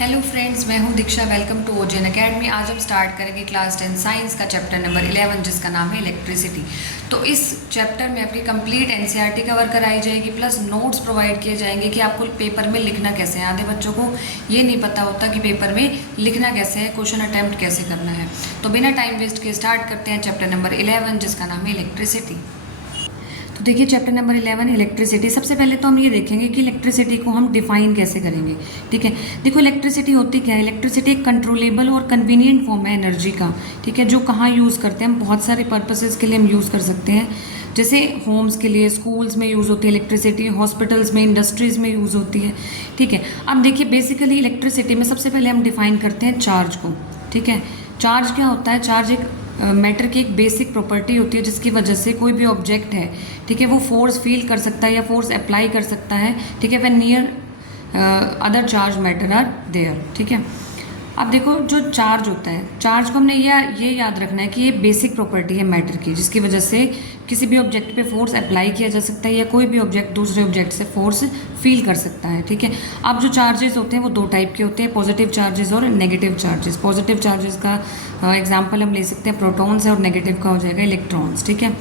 Hello friends, मैं हूं Diksha. Welcome to ओजेन एकेडमी। आज हम स्टार्ट करेंगे क्लास 10 साइंस का चैप्टर नंबर 11 जिसका नाम है इलेक्ट्रिसिटी। तो इस चैप्टर में आपकी कंप्लीट एनसीईआरटी कवर कराई जाएगी, प्लस नोट्स प्रोवाइड किए जाएंगे कि आपको पेपर में लिखना कैसे है। आधे बच्चों को ये नहीं पता होता कि पेपर में लिखना कैसे है, क्वेश्चन अटैम्प्ट कैसे करना है। तो बिना टाइम वेस्ट के स्टार्ट करते हैं चैप्टर नंबर 11 जिसका नाम है इलेक्ट्रिसिटी। तो देखिए चैप्टर नंबर 11 इलेक्ट्रिसिटी। सबसे पहले तो हम ये देखेंगे कि इलेक्ट्रिसिटी को हम डिफाइन कैसे करेंगे। ठीक है, देखो इलेक्ट्रिसिटी होती क्या है। इलेक्ट्रिसिटी एक कंट्रोलेबल और कन्वीनियंट फॉर्म है एनर्जी का। ठीक है, जो कहाँ यूज़ करते हैं हम, बहुत सारे पर्पसेस के लिए हम यूज़ कर सकते हैं। जैसे होम्स के लिए, स्कूल्स में यूज़ होती है इलेक्ट्रिसिटी, हॉस्पिटल्स में, इंडस्ट्रीज़ में यूज़ होती है। ठीक है, अब देखिए बेसिकली इलेक्ट्रिसिटी में सबसे पहले हम डिफाइन करते हैं चार्ज को। ठीक है, चार्ज क्या होता है। चार्ज एक मैटर की एक बेसिक प्रॉपर्टी होती है जिसकी वजह से कोई भी ऑब्जेक्ट है, ठीक है, वो फोर्स फील कर सकता है या फोर्स अप्लाई कर सकता है। ठीक है, when near other charge matter are there. ठीक है, अब देखो जो चार्ज होता है, चार्ज को हमने ये याद रखना है कि ये बेसिक प्रॉपर्टी है मैटर की, जिसकी वजह से किसी भी ऑब्जेक्ट पे फोर्स अप्लाई किया जा सकता है या कोई भी ऑब्जेक्ट दूसरे ऑब्जेक्ट से फोर्स फील कर सकता है। ठीक है, अब जो चार्जेस होते हैं वो दो टाइप के होते हैं, पॉजिटिव चार्जेस और नेगेटिव चार्जेस। पॉजिटिव चार्जेस का एग्जांपल हम ले सकते हैं प्रोटॉन्स है, और नेगेटिव का हो जाएगा इलेक्ट्रॉन्स। ठीक है,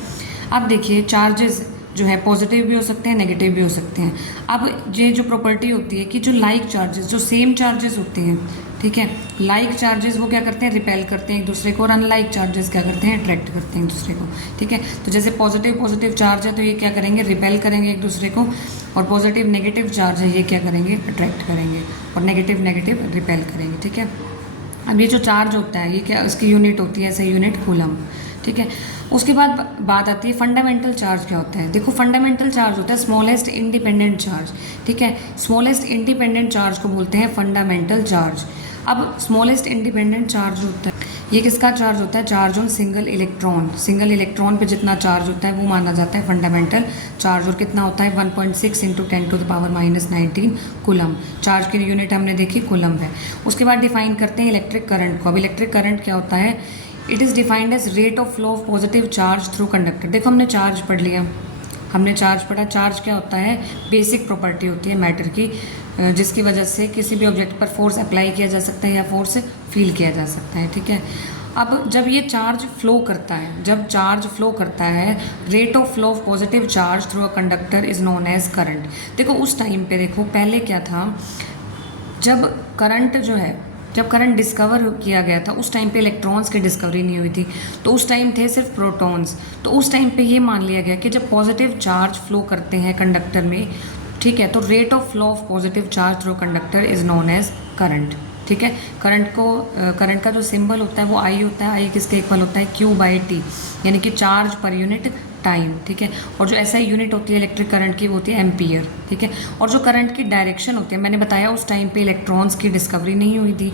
अब देखिए चार्जेस जो है पॉजिटिव भी हो सकते हैं, नेगेटिव भी हो सकते हैं। अब ये जो प्रॉपर्टी होती है कि जो लाइक चार्जेस, जो सेम चार्जेस होते हैं, ठीक है, लाइक चार्जेस वो क्या करते हैं, रिपेल करते हैं एक दूसरे को, और अनलाइक चार्जेस क्या करते हैं, अट्रैक्ट करते हैं एक दूसरे को। ठीक है, तो जैसे पॉजिटिव चार्ज है तो ये क्या करेंगे, रिपेल करेंगे एक दूसरे को, और पॉजिटिव नेगेटिव चार्ज है ये क्या करेंगे, अट्रैक्ट करेंगे, और नेगेटिव रिपेल करेंगे। ठीक है, अब ये जो चार्ज होता है ये क्या, उसकी यूनिट होती है, ऐसे यूनिट कूलम। ठीक है, उसके बाद बात आती है फंडामेंटल चार्ज क्या होता है। देखो फंडामेंटल चार्ज होता है स्मॉलेस्ट इंडिपेंडेंट चार्ज। ठीक है, स्मॉलेस्ट इंडिपेंडेंट चार्ज को बोलते हैं फंडामेंटल चार्ज। अब स्मॉलेस्ट इंडिपेंडेंट चार्ज होता है, ये किसका चार्ज होता है, charge on single electron. Single electron पे जितना चार्ज होता है वो माना जाता है फंडामेंटल चार्ज, और कितना होता है 1.6 × 10⁻⁻19 कूलम। चार्ज की यूनिट हमने देखी कूलम है। उसके बाद डिफाइन करते हैं इलेक्ट्रिक करंट को। अब इलेक्ट्रिक करंट क्या होता है, it is defined as rate of flow of positive charge through conductor. देखो हमने चार्ज पढ़ लिया, हमने चार्ज पढ़ा। चार्ज क्या होता है, बेसिक प्रॉपर्टी होती है मैटर की, जिसकी वजह से किसी भी ऑब्जेक्ट पर फोर्स अप्लाई किया जा सकता है या फोर्स फील किया जा सकता है। ठीक है, अब जब ये चार्ज फ्लो करता है, जब चार्ज फ्लो करता है, rate of flow of positive charge through a conductor is known as current. देखो उस टाइम पे, देखो पहले क्या था, जब करंट जो है, जब करंट डिस्कवर किया गया था उस टाइम पे इलेक्ट्रॉन्स की डिस्कवरी नहीं हुई थी, तो उस टाइम थे सिर्फ प्रोटॉन्स। तो उस टाइम पे ये मान लिया गया कि जब पॉजिटिव चार्ज फ्लो करते हैं कंडक्टर में, ठीक है, तो rate of flow of positive charge through conductor is known as current. ठीक है, करंट का जो सिंबल होता है वो आई होता है। आई किसके इक्वल होता है, Q/T, यानी कि चार्ज पर यूनिट टाइम। ठीक है, और जो ऐसा यूनिट होती है इलेक्ट्रिक करंट की वो होती है एम्पियर। ठीक है, और जो करंट की डायरेक्शन होती है, मैंने बताया उस टाइम पे इलेक्ट्रॉन्स की डिस्कवरी नहीं हुई थी,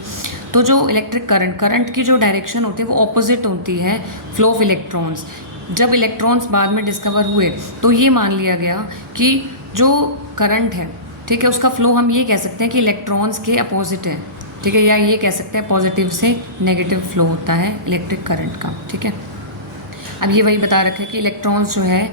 तो जो इलेक्ट्रिक करंट की जो डायरेक्शन होती है वो ऑपोजिट होती है फ्लो ऑफ इलेक्ट्रॉन्स। जब इलेक्ट्रॉन्स बाद में डिस्कवर हुए तो ये मान लिया गया कि जो करंट है, ठीक है, उसका फ्लो हम ये कह सकते हैं कि इलेक्ट्रॉन्स के अपोजिट है। ठीक है, या ये कह सकते हैं पॉजिटिव से नेगेटिव फ्लो होता है इलेक्ट्रिक करंट का। ठीक है, अब ये वही बता रखा है कि इलेक्ट्रॉन्स जो है,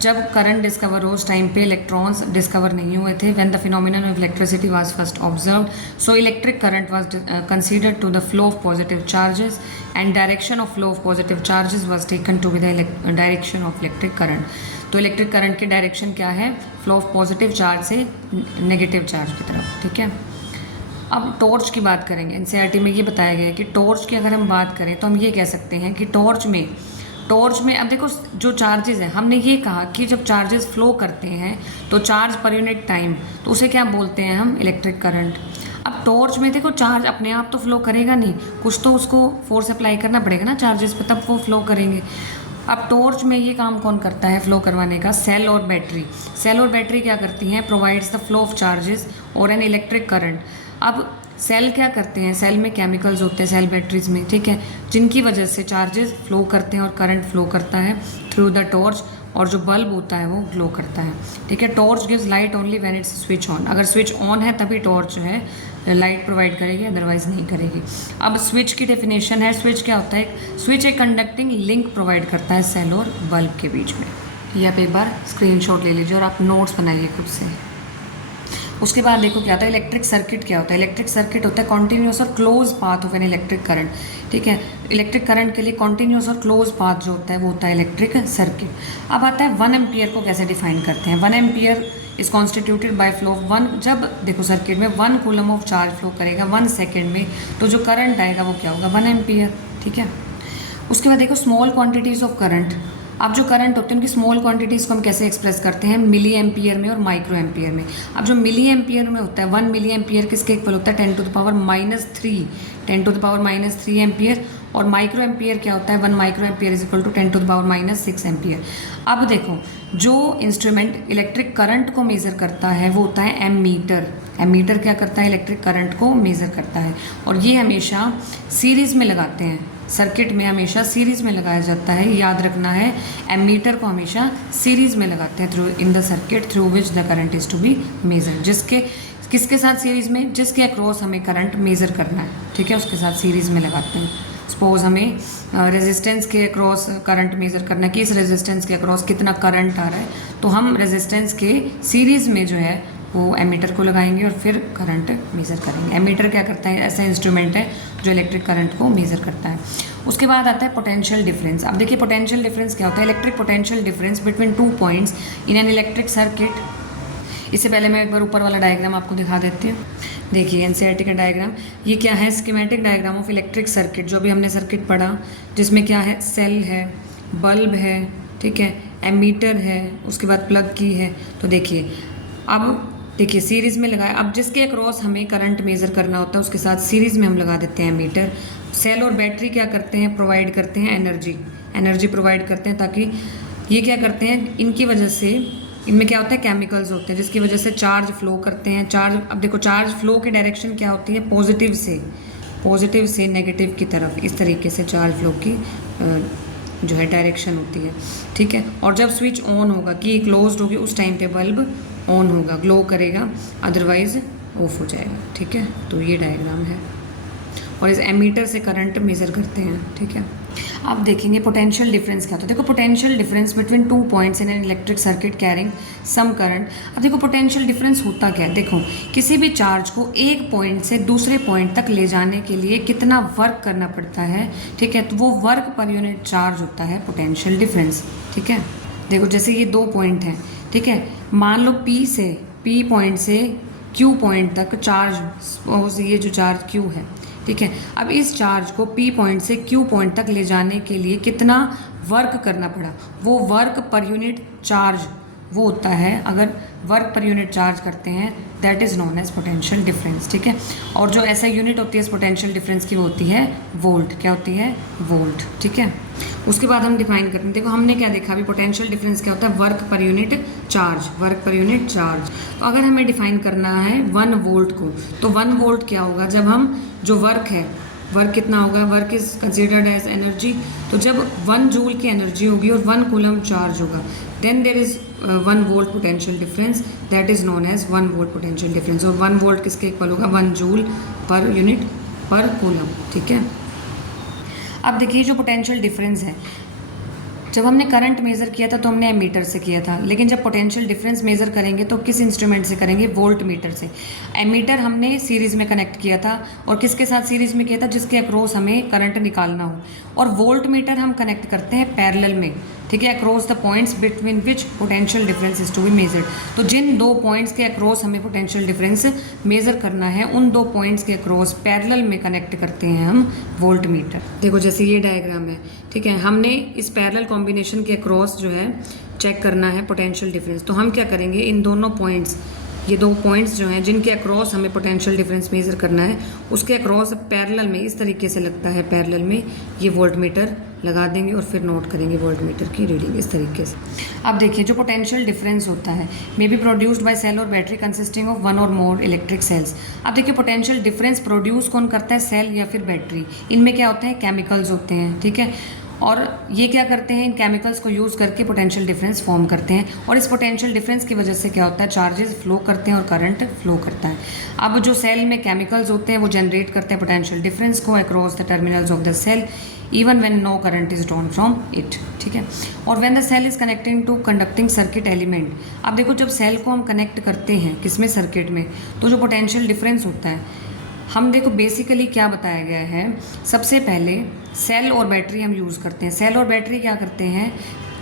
जब करंट डिस्कवर हो उस टाइम पे इलेक्ट्रॉन्स डिस्कवर नहीं हुए थे। When the phenomenon of electricity was first observed, so electric current was considered to the flow of positive charges and direction of flow of positive charges was taken to be the direction of electric current. तो electric current की direction क्या है, flow of positive charge से negative charge की तरफ। ठीक है, अब टॉर्च की बात करेंगे। एनसीईआरटी में ये बताया गया है कि टॉर्च की अगर हम बात करें तो हम ये कह सकते हैं कि टॉर्च में अब देखो जो चार्जेस हैं, हमने ये कहा कि जब चार्जेस फ्लो करते हैं तो चार्ज पर यूनिट टाइम, तो उसे क्या बोलते हैं हम, इलेक्ट्रिक करंट। अब टॉर्च में देखो चार्ज अपने आप तो फ्लो करेगा नहीं, कुछ तो उसको फोर्स अप्लाई करना पड़ेगा ना चार्जेस पे, तब वो फ्लो करेंगे। अब टॉर्च में ये काम कौन करता है फ्लो करवाने का, cell or battery. Cell or battery क्या करती हैं, provides the flow of charges और एन इलेक्ट्रिक करंट। अब सेल क्या करते हैं, सेल में केमिकल्स होते हैं सेल बैटरीज में, ठीक है, जिनकी वजह से चार्जेस फ्लो करते हैं और करंट फ्लो करता है थ्रू द टॉर्च, और जो बल्ब होता है वो ग्लो करता है। ठीक है, torch gives light only when it's switch on. अगर स्विच ऑन है तभी टॉर्च जो है लाइट प्रोवाइड करेगी, अदरवाइज नहीं करेगी। अब स्विच की डेफिनेशन है, स्विच क्या होता है, स्विच एक कंडक्टिंग लिंक प्रोवाइड करता है सेल और बल्ब के बीच में। ये आप एक बार स्क्रीनशॉट ले लीजिए और आप नोट्स बनाइए खुद से। उसके बाद देखो क्या होता है इलेक्ट्रिक सर्किट। क्या होता है इलेक्ट्रिक सर्किट? होता है कॉन्टिन्यूस और close path of an electric current. ठीक है, इलेक्ट्रिक करंट के लिए कॉन्टिन्यूस और क्लोज पाथ जो होता है वो होता है इलेक्ट्रिक सर्किट। अब आता है 1 एम्पियर को कैसे डिफाइन करते हैं। 1 ampere is constituted by flow of 1। जब देखो सर्किट में 1 कूलम ऑफ चार्ज फ्लो करेगा 1 सेकेंड में, तो जो करंट आएगा वो क्या होगा? 1 एम्पियर। ठीक है, उसके बाद देखो स्मॉल क्वांटिटीज़ ऑफ करंट। अब जो करंट होते हैं उनकी स्मॉल क्वांटिटीज़ को हम कैसे एक्सप्रेस करते हैं? मिली एम्पियर में और माइक्रो एम्पियर में। अब जो मिली एम्पियर में होता है 1 मिली एम्पियर किसके इक्वल होता है? 10⁻³ -3 एम्पियर। और माइक्रो एम्पियर क्या होता है? 1 micro ampere is equal to 10⁻⁻6 ampere. अब देखो जो इंस्ट्रूमेंट इलेक्ट्रिक करंट को मेज़र करता है वो होता है एमीटर। एमीटर क्या करता है? इलेक्ट्रिक करंट को मेज़र करता है, और ये हमेशा सीरीज़ में लगाते हैं। सर्किट में हमेशा सीरीज़ में लगाया जाता है, याद रखना है। एमीटर को हमेशा सीरीज़ में लगाते हैं through in the circuit through which the current is to be measure. किसके साथ सीरीज़ में? जिसके अक्रॉस हमें करंट मेज़र करना है। ठीक है, उसके साथ सीरीज़ में लगाते हैं। सपोज हमें रेजिस्टेंस के अक्रॉस करंट मेज़र करना है कि इस रेजिस्टेंस के अक्रॉस कितना करंट आ रहा है, तो हम रेजिस्टेंस के सीरीज़ में जो है वो एमीटर को लगाएंगे और फिर करंट मेज़र करेंगे। एमीटर क्या करता है? ऐसा इंस्ट्रूमेंट है जो इलेक्ट्रिक करंट को मेज़र करता है। उसके बाद आता है पोटेंशियल डिफरेंस। अब देखिए पोटेंशियल डिफरेंस क्या होता है? Electric potential difference between 2 points in an electric circuit. इससे पहले मैं एक बार ऊपर वाला डायग्राम आपको दिखा देती हूँ। देखिए एनसीईआरटी का डायग्राम, ये क्या है? Schematic diagram of electric circuit. जो भी हमने सर्किट पढ़ा जिसमें क्या है? सेल है, बल्ब है, ठीक है, एमीटर है, उसके बाद प्लग की है। तो देखिए अब देखिए सीरीज़ में लगाया। अब जिसके अक्रॉस हमें करंट मेज़र करना होता है उसके साथ सीरीज़ में हम लगा देते हैं एमीटर। सेल और बैटरी क्या करते हैं? प्रोवाइड करते हैं एनर्जी प्रोवाइड करते हैं, ताकि ये क्या करते हैं? इनकी वजह से इनमें क्या होता है? केमिकल्स होते हैं जिसकी वजह से चार्ज फ्लो करते हैं। अब देखो चार्ज फ्लो की डायरेक्शन क्या होती है? पॉजिटिव से नेगेटिव की तरफ, इस तरीके से चार्ज फ्लो की जो है डायरेक्शन होती है। ठीक है, और जब स्विच ऑन होगा कि क्लोज्ड होगी उस टाइम पे बल्ब ऑन होगा, ग्लो करेगा, अदरवाइज ऑफ हो जाएगा। ठीक है, तो ये डायग्राम है और इस एमीटर से करंट मेज़र करते हैं। ठीक है, अब देखेंगे पोटेंशियल डिफरेंस क्या होता है। देखो potential difference between 2 points in an electric circuit carrying some current. अब देखो पोटेंशियल डिफरेंस होता क्या है? देखो किसी भी चार्ज को एक पॉइंट से दूसरे पॉइंट तक ले जाने के लिए कितना वर्क करना पड़ता है, ठीक है, तो वो वर्क पर यूनिट चार्ज होता है पोटेंशियल डिफरेंस। ठीक है, देखो जैसे ये 2 पॉइंट हैं, ठीक है, मान लो P पॉइंट से Q पॉइंट तक चार्ज, ये जो चार्ज Q है, ठीक है, अब इस चार्ज को P पॉइंट से Q पॉइंट तक ले जाने के लिए कितना वर्क करना पड़ा, वो वर्क पर यूनिट चार्ज वो होता है। अगर वर्क पर यूनिट चार्ज करते हैं that is known as potential difference. ठीक है, और जो ऐसा यूनिट होती है इस पोटेंशियल डिफरेंस की वो होती है वोल्ट। क्या होती है? वोल्ट। ठीक है, उसके बाद हम डिफाइन करते हैं। देखो हमने क्या देखा अभी? पोटेंशियल डिफरेंस क्या होता है? Work per unit charge. तो अगर हमें डिफाइन करना है 1 वोल्ट को, तो 1 वोल्ट क्या होगा? जब हम जो वर्क है, वर्क कितना होगा? Work is considered as energy. तो जब 1 जूल की एनर्जी होगी और 1 कूलम चार्ज होगा, then there is 1 volt potential difference, that is known as 1 volt potential difference. और 1 वोल्ट किसके इक्वल होगा? 1 जूल पर यूनिट पर कूलम। ठीक है, अब देखिए जो पोटेंशियल डिफरेंस है, जब हमने करंट मेज़र किया था तो हमने एमीटर से किया था, लेकिन जब पोटेंशियल डिफरेंस मेज़र करेंगे तो किस इंस्ट्रूमेंट से करेंगे? वोल्ट मीटर से। एमीटर हमने सीरीज़ में कनेक्ट किया था, और किसके साथ सीरीज़ में किया था? जिसके अक्रॉस हमें करंट निकालना हो। और वोल्ट मीटर हम कनेक्ट करते हैं पैरेलल में, ठीक है, across the points between which potential difference is to be measured. तो जिन 2 पॉइंट्स के अक्रॉस हमें पोटेंशियल डिफरेंस मेज़र करना है, उन 2 पॉइंट्स के अक्रॉस पैरेलल में कनेक्ट करते हैं हम वोल्ट मीटर। देखो जैसे ये डायग्राम है, ठीक है, हमने इस पैरेलल कॉम्बिनेशन के अक्रॉस जो है चेक करना है पोटेंशियल डिफरेंस। तो हम क्या करेंगे? इन दोनों पॉइंट्स, ये 2 पॉइंट्स जो हैं जिनके अक्रॉस हमें पोटेंशियल डिफरेंस मेज़र करना है, उसके अक्रॉस पैरेलल में इस तरीके से लगता है, पैरेलल में ये वोल्ट मीटर लगा देंगे और फिर नोट करेंगे वोल्ट मीटर की रीडिंग इस तरीके से। अब देखिए जो पोटेंशियल डिफरेंस होता है may be produced by cell or battery consisting of 1 or more electric sales. अब देखिए पोटेंशियल डिफरेंस प्रोड्यूस कौन करता है? सेल या फिर बैटरी। इनमें क्या होते हैं? केमिकल्स होते हैं। ठीक है, और ये क्या करते हैं, इन केमिकल्स को यूज़ करके पोटेंशियल डिफरेंस फॉर्म करते हैं, और इस पोटेंशियल डिफरेंस की वजह से क्या होता है, चार्जेस फ्लो करते हैं और करंट फ्लो करता है। अब जो सेल में केमिकल्स होते हैं वो जनरेट करते हैं पोटेंशियल डिफरेंस को across the terminals of the cell even when no current is drawn from it, ठीक है। और when the cell is connecting to conducting circuit element, अब देखो जब सेल को हम कनेक्ट करते हैं किसमें, सर्किट में, तो जो पोटेंशियल डिफरेंस होता है, हम देखो बेसिकली क्या बताया गया है, सबसे पहले सेल और बैटरी हम यूज़ करते हैं। सेल और बैटरी क्या करते हैं,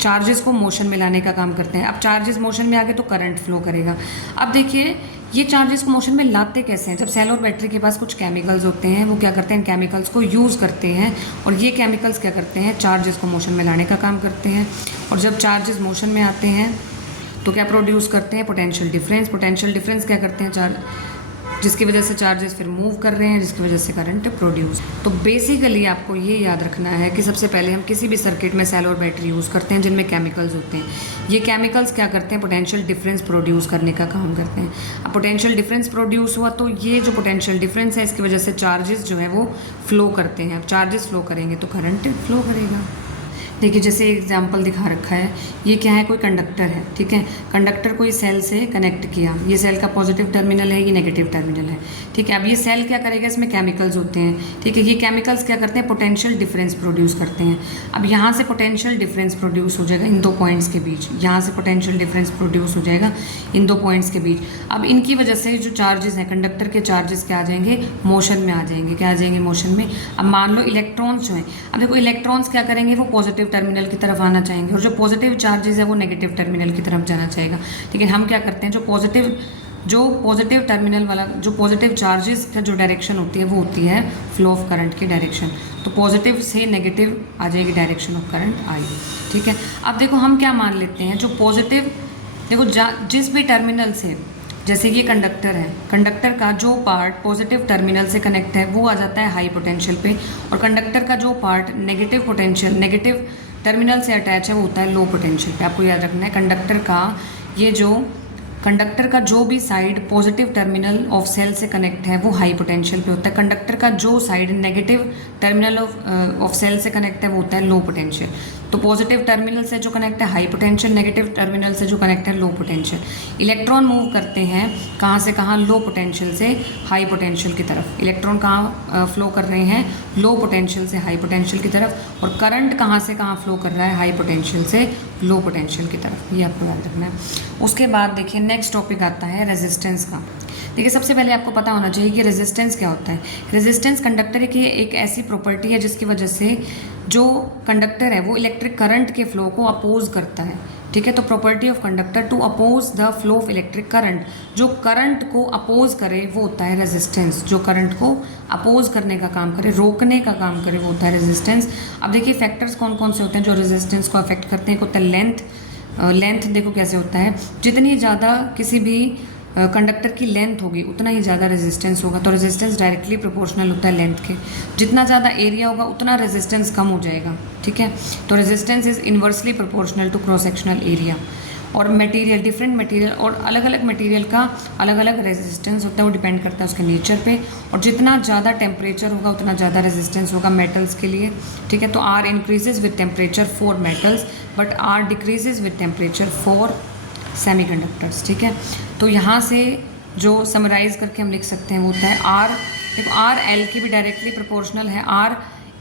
चार्जेस को मोशन में लाने का काम करते हैं। अब चार्जेस मोशन में आ गए तो करंट फ्लो करेगा। अब देखिए ये चार्जेस को मोशन में लाते कैसे हैं, जब सेल और बैटरी के पास कुछ केमिकल्स होते हैं, वो क्या करते हैं, केमिकल्स को यूज़ करते हैं, और ये केमिकल्स क्या करते हैं, चार्जेस को मोशन में लाने का काम करते हैं। और जब चार्जेस मोशन में आते हैं तो क्या प्रोड्यूस करते हैं, पोटेंशियल डिफरेंस। पोटेंशियल डिफरेंस क्या करते हैं, जिसकी वजह से चार्जेस फिर मूव कर रहे हैं, जिसकी वजह से करंट प्रोड्यूस। तो बेसिकली आपको ये याद रखना है कि सबसे पहले हम किसी भी सर्किट में सेल और बैटरी यूज़ करते हैं जिनमें केमिकल्स होते हैं। ये केमिकल्स क्या करते हैं, पोटेंशियल डिफरेंस प्रोड्यूस करने का काम करते हैं। अब पोटेंशियल डिफरेंस प्रोड्यूस हुआ तो ये जो पोटेंशियल डिफरेंस है इसकी वजह से चार्जेस जो है वो फ्लो करते हैं। अब चार्जेस फ्लो करेंगे तो करंट फ्लो करेगा। देखिए जैसे एग्जाम्पल दिखा रखा है, ये क्या है, कोई कंडक्टर है, ठीक है। कंडक्टर को इस सेल से कनेक्ट किया, ये सेल का पॉजिटिव टर्मिनल है, ये नेगेटिव टर्मिनल है, ठीक है। अब ये सेल क्या करेगा, इसमें केमिकल्स होते हैं, ठीक है। ये केमिकल्स क्या करते हैं, पोटेंशियल डिफरेंस प्रोड्यूस करते हैं। अब यहाँ से पोटेंशियल डिफरेंस प्रोड्यूस हो जाएगा इन दो पॉइंट्स के बीच, यहाँ से पोटेंशियल डिफरेंस प्रोड्यूस हो जाएगा इन दो पॉइंट्स के बीच। अब इनकी वजह से जो चार्जेस हैं, कंडक्टर के चार्जेस क्या आ जाएंगे, मोशन में आ जाएंगे। क्या आ जाएंगे, मोशन में। अब मान लो इलेक्ट्रॉन्स जो हैं, अब देखो इलेक्ट्रॉन्स क्या करेंगे, वो पॉजिटिव टर्मिनल की तरफ आना चाहेंगे, और जो पॉजिटिव चार्जेस है वो नेगेटिव टर्मिनल की तरफ जाना चाहेगा। लेकिन हम क्या करते हैं, जो पॉजिटिव टर्मिनल वाला, जो पॉजिटिव चार्जेस का जो डायरेक्शन होती है वो होती है फ्लो ऑफ करंट की डायरेक्शन। तो पॉजिटिव से नेगेटिव आ जाएगी डायरेक्शन ऑफ करंट आएगी, ठीक है। अब देखो हम क्या मान लेते हैं, जो पॉजिटिव, देखो जिस भी टर्मिनल से, जैसे ये कंडक्टर है, कंडक्टर का जो पार्ट पॉजिटिव टर्मिनल से कनेक्ट है वो आ जाता है हाई पोटेंशियल पे, और कंडक्टर का जो part negative potential, negative terminal से अटैच है वो होता है लो पोटेंशियल पे। आपको याद रखना है कंडक्टर का जो भी side positive terminal of cell से कनेक्ट है वो हाई पोटेंशियल पे होता है। कंडक्टर का जो side negative terminal of cell से कनेक्ट है वो होता है लो पोटेंशियल। तो पॉजिटिव टर्मिनल से जो कनेक्ट है हाई पोटेंशियल, नेगेटिव टर्मिनल से जो कनेक्ट है लो पोटेंशियल। इलेक्ट्रॉन मूव करते हैं कहाँ से कहाँ, लो पोटेंशियल से हाई पोटेंशियल की तरफ। इलेक्ट्रॉन कहाँ फ्लो कर रहे हैं, लो पोटेंशियल से हाई पोटेंशियल की तरफ। और करंट कहाँ से कहाँ फ्लो कर रहा है, हाई पोटेंशियल से लो पोटेंशियल की तरफ। ये आपको याद रखना है। उसके बाद देखिए नेक्स्ट टॉपिक आता है रेजिस्टेंस का। देखिए सबसे पहले आपको पता होना चाहिए कि रेजिस्टेंस क्या होता है। रेजिस्टेंस कंडक्टर की एक ऐसी प्रॉपर्टी है जिसकी वजह से जो कंडक्टर है वो इलेक्ट्रिक करंट के फ्लो को अपोज करता है, ठीक है। तो property of conductor to oppose the flow of electric current, जो करंट को अपोज करे वो होता है रेजिस्टेंस। जो करंट को अपोज करने का काम करे, रोकने का काम करे, वो होता है रेजिस्टेंस। अब देखिए फैक्टर्स कौन कौन से होते हैं जो रेजिस्टेंस को अफेक्ट करते हैं। एक होता है लेंथ देखो कैसे होता है, जितनी ज़्यादा किसी भी कंडक्टर की लेंथ होगी उतना ही ज़्यादा रेजिस्टेंस होगा। तो रेजिस्टेंस डायरेक्टली प्रोपोर्शनल होता है लेंथ के। जितना ज़्यादा एरिया होगा उतना रेजिस्टेंस कम हो जाएगा, ठीक है। तो resistance is inversely proportional to cross sectional area. और मटेरियल, डिफरेंट मटेरियल और अलग अलग मटेरियल का अलग अलग रेजिस्टेंस होता है, वो डिपेंड करता है उसके नेचर पे। और जितना ज़्यादा टेम्परेचर होगा उतना ज़्यादा रेजिस्टेंस होगा मेटल्स के लिए, ठीक है। तो R increases with temperature for metals but R decreases with temperature for semiconductors, ठीक है। तो यहाँ से जो समराइज़ करके हम लिख सकते हैं वो होता है आर, देखो आर एल की भी डायरेक्टली प्रोपोर्शनल है, आर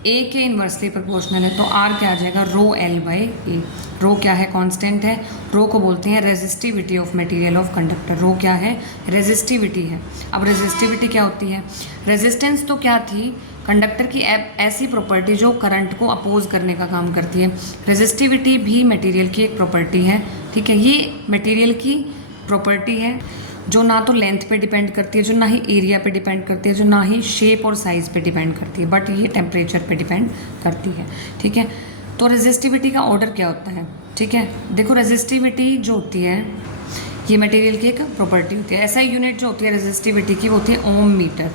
ए के इन्वर्सली प्रोपोर्शनल है। तो आर क्या आ जाएगा, रो एल बाई ए। रो क्या है, कांस्टेंट है। रो को बोलते हैं resistivity of material of conductor. Rho क्या है, रेजिस्टिविटी है। अब रेजिस्टिविटी क्या होती है, रेजिस्टेंस तो क्या थी, कंडक्टर की ऐसी प्रॉपर्टी जो करंट को अपोज करने का काम करती है। रेजिस्टिविटी भी मटेरियल की एक प्रॉपर्टी है, ठीक है। ये मटेरियल की प्रॉपर्टी है जो ना तो लेंथ पे डिपेंड करती है, जो ना ही एरिया पे डिपेंड करती है, जो ना ही शेप और साइज़ पे डिपेंड करती है, बट ये टेम्परेचर पे डिपेंड करती है, ठीक है। तो रेजिस्टिविटी का ऑर्डर क्या होता है, ठीक है। देखो रेजिस्टिविटी जो होती है ये मटेरियल की एक प्रॉपर्टी होती है। ऐसा यूनिट जो होती है रेजिस्टिविटी की वो होती है ओम मीटर।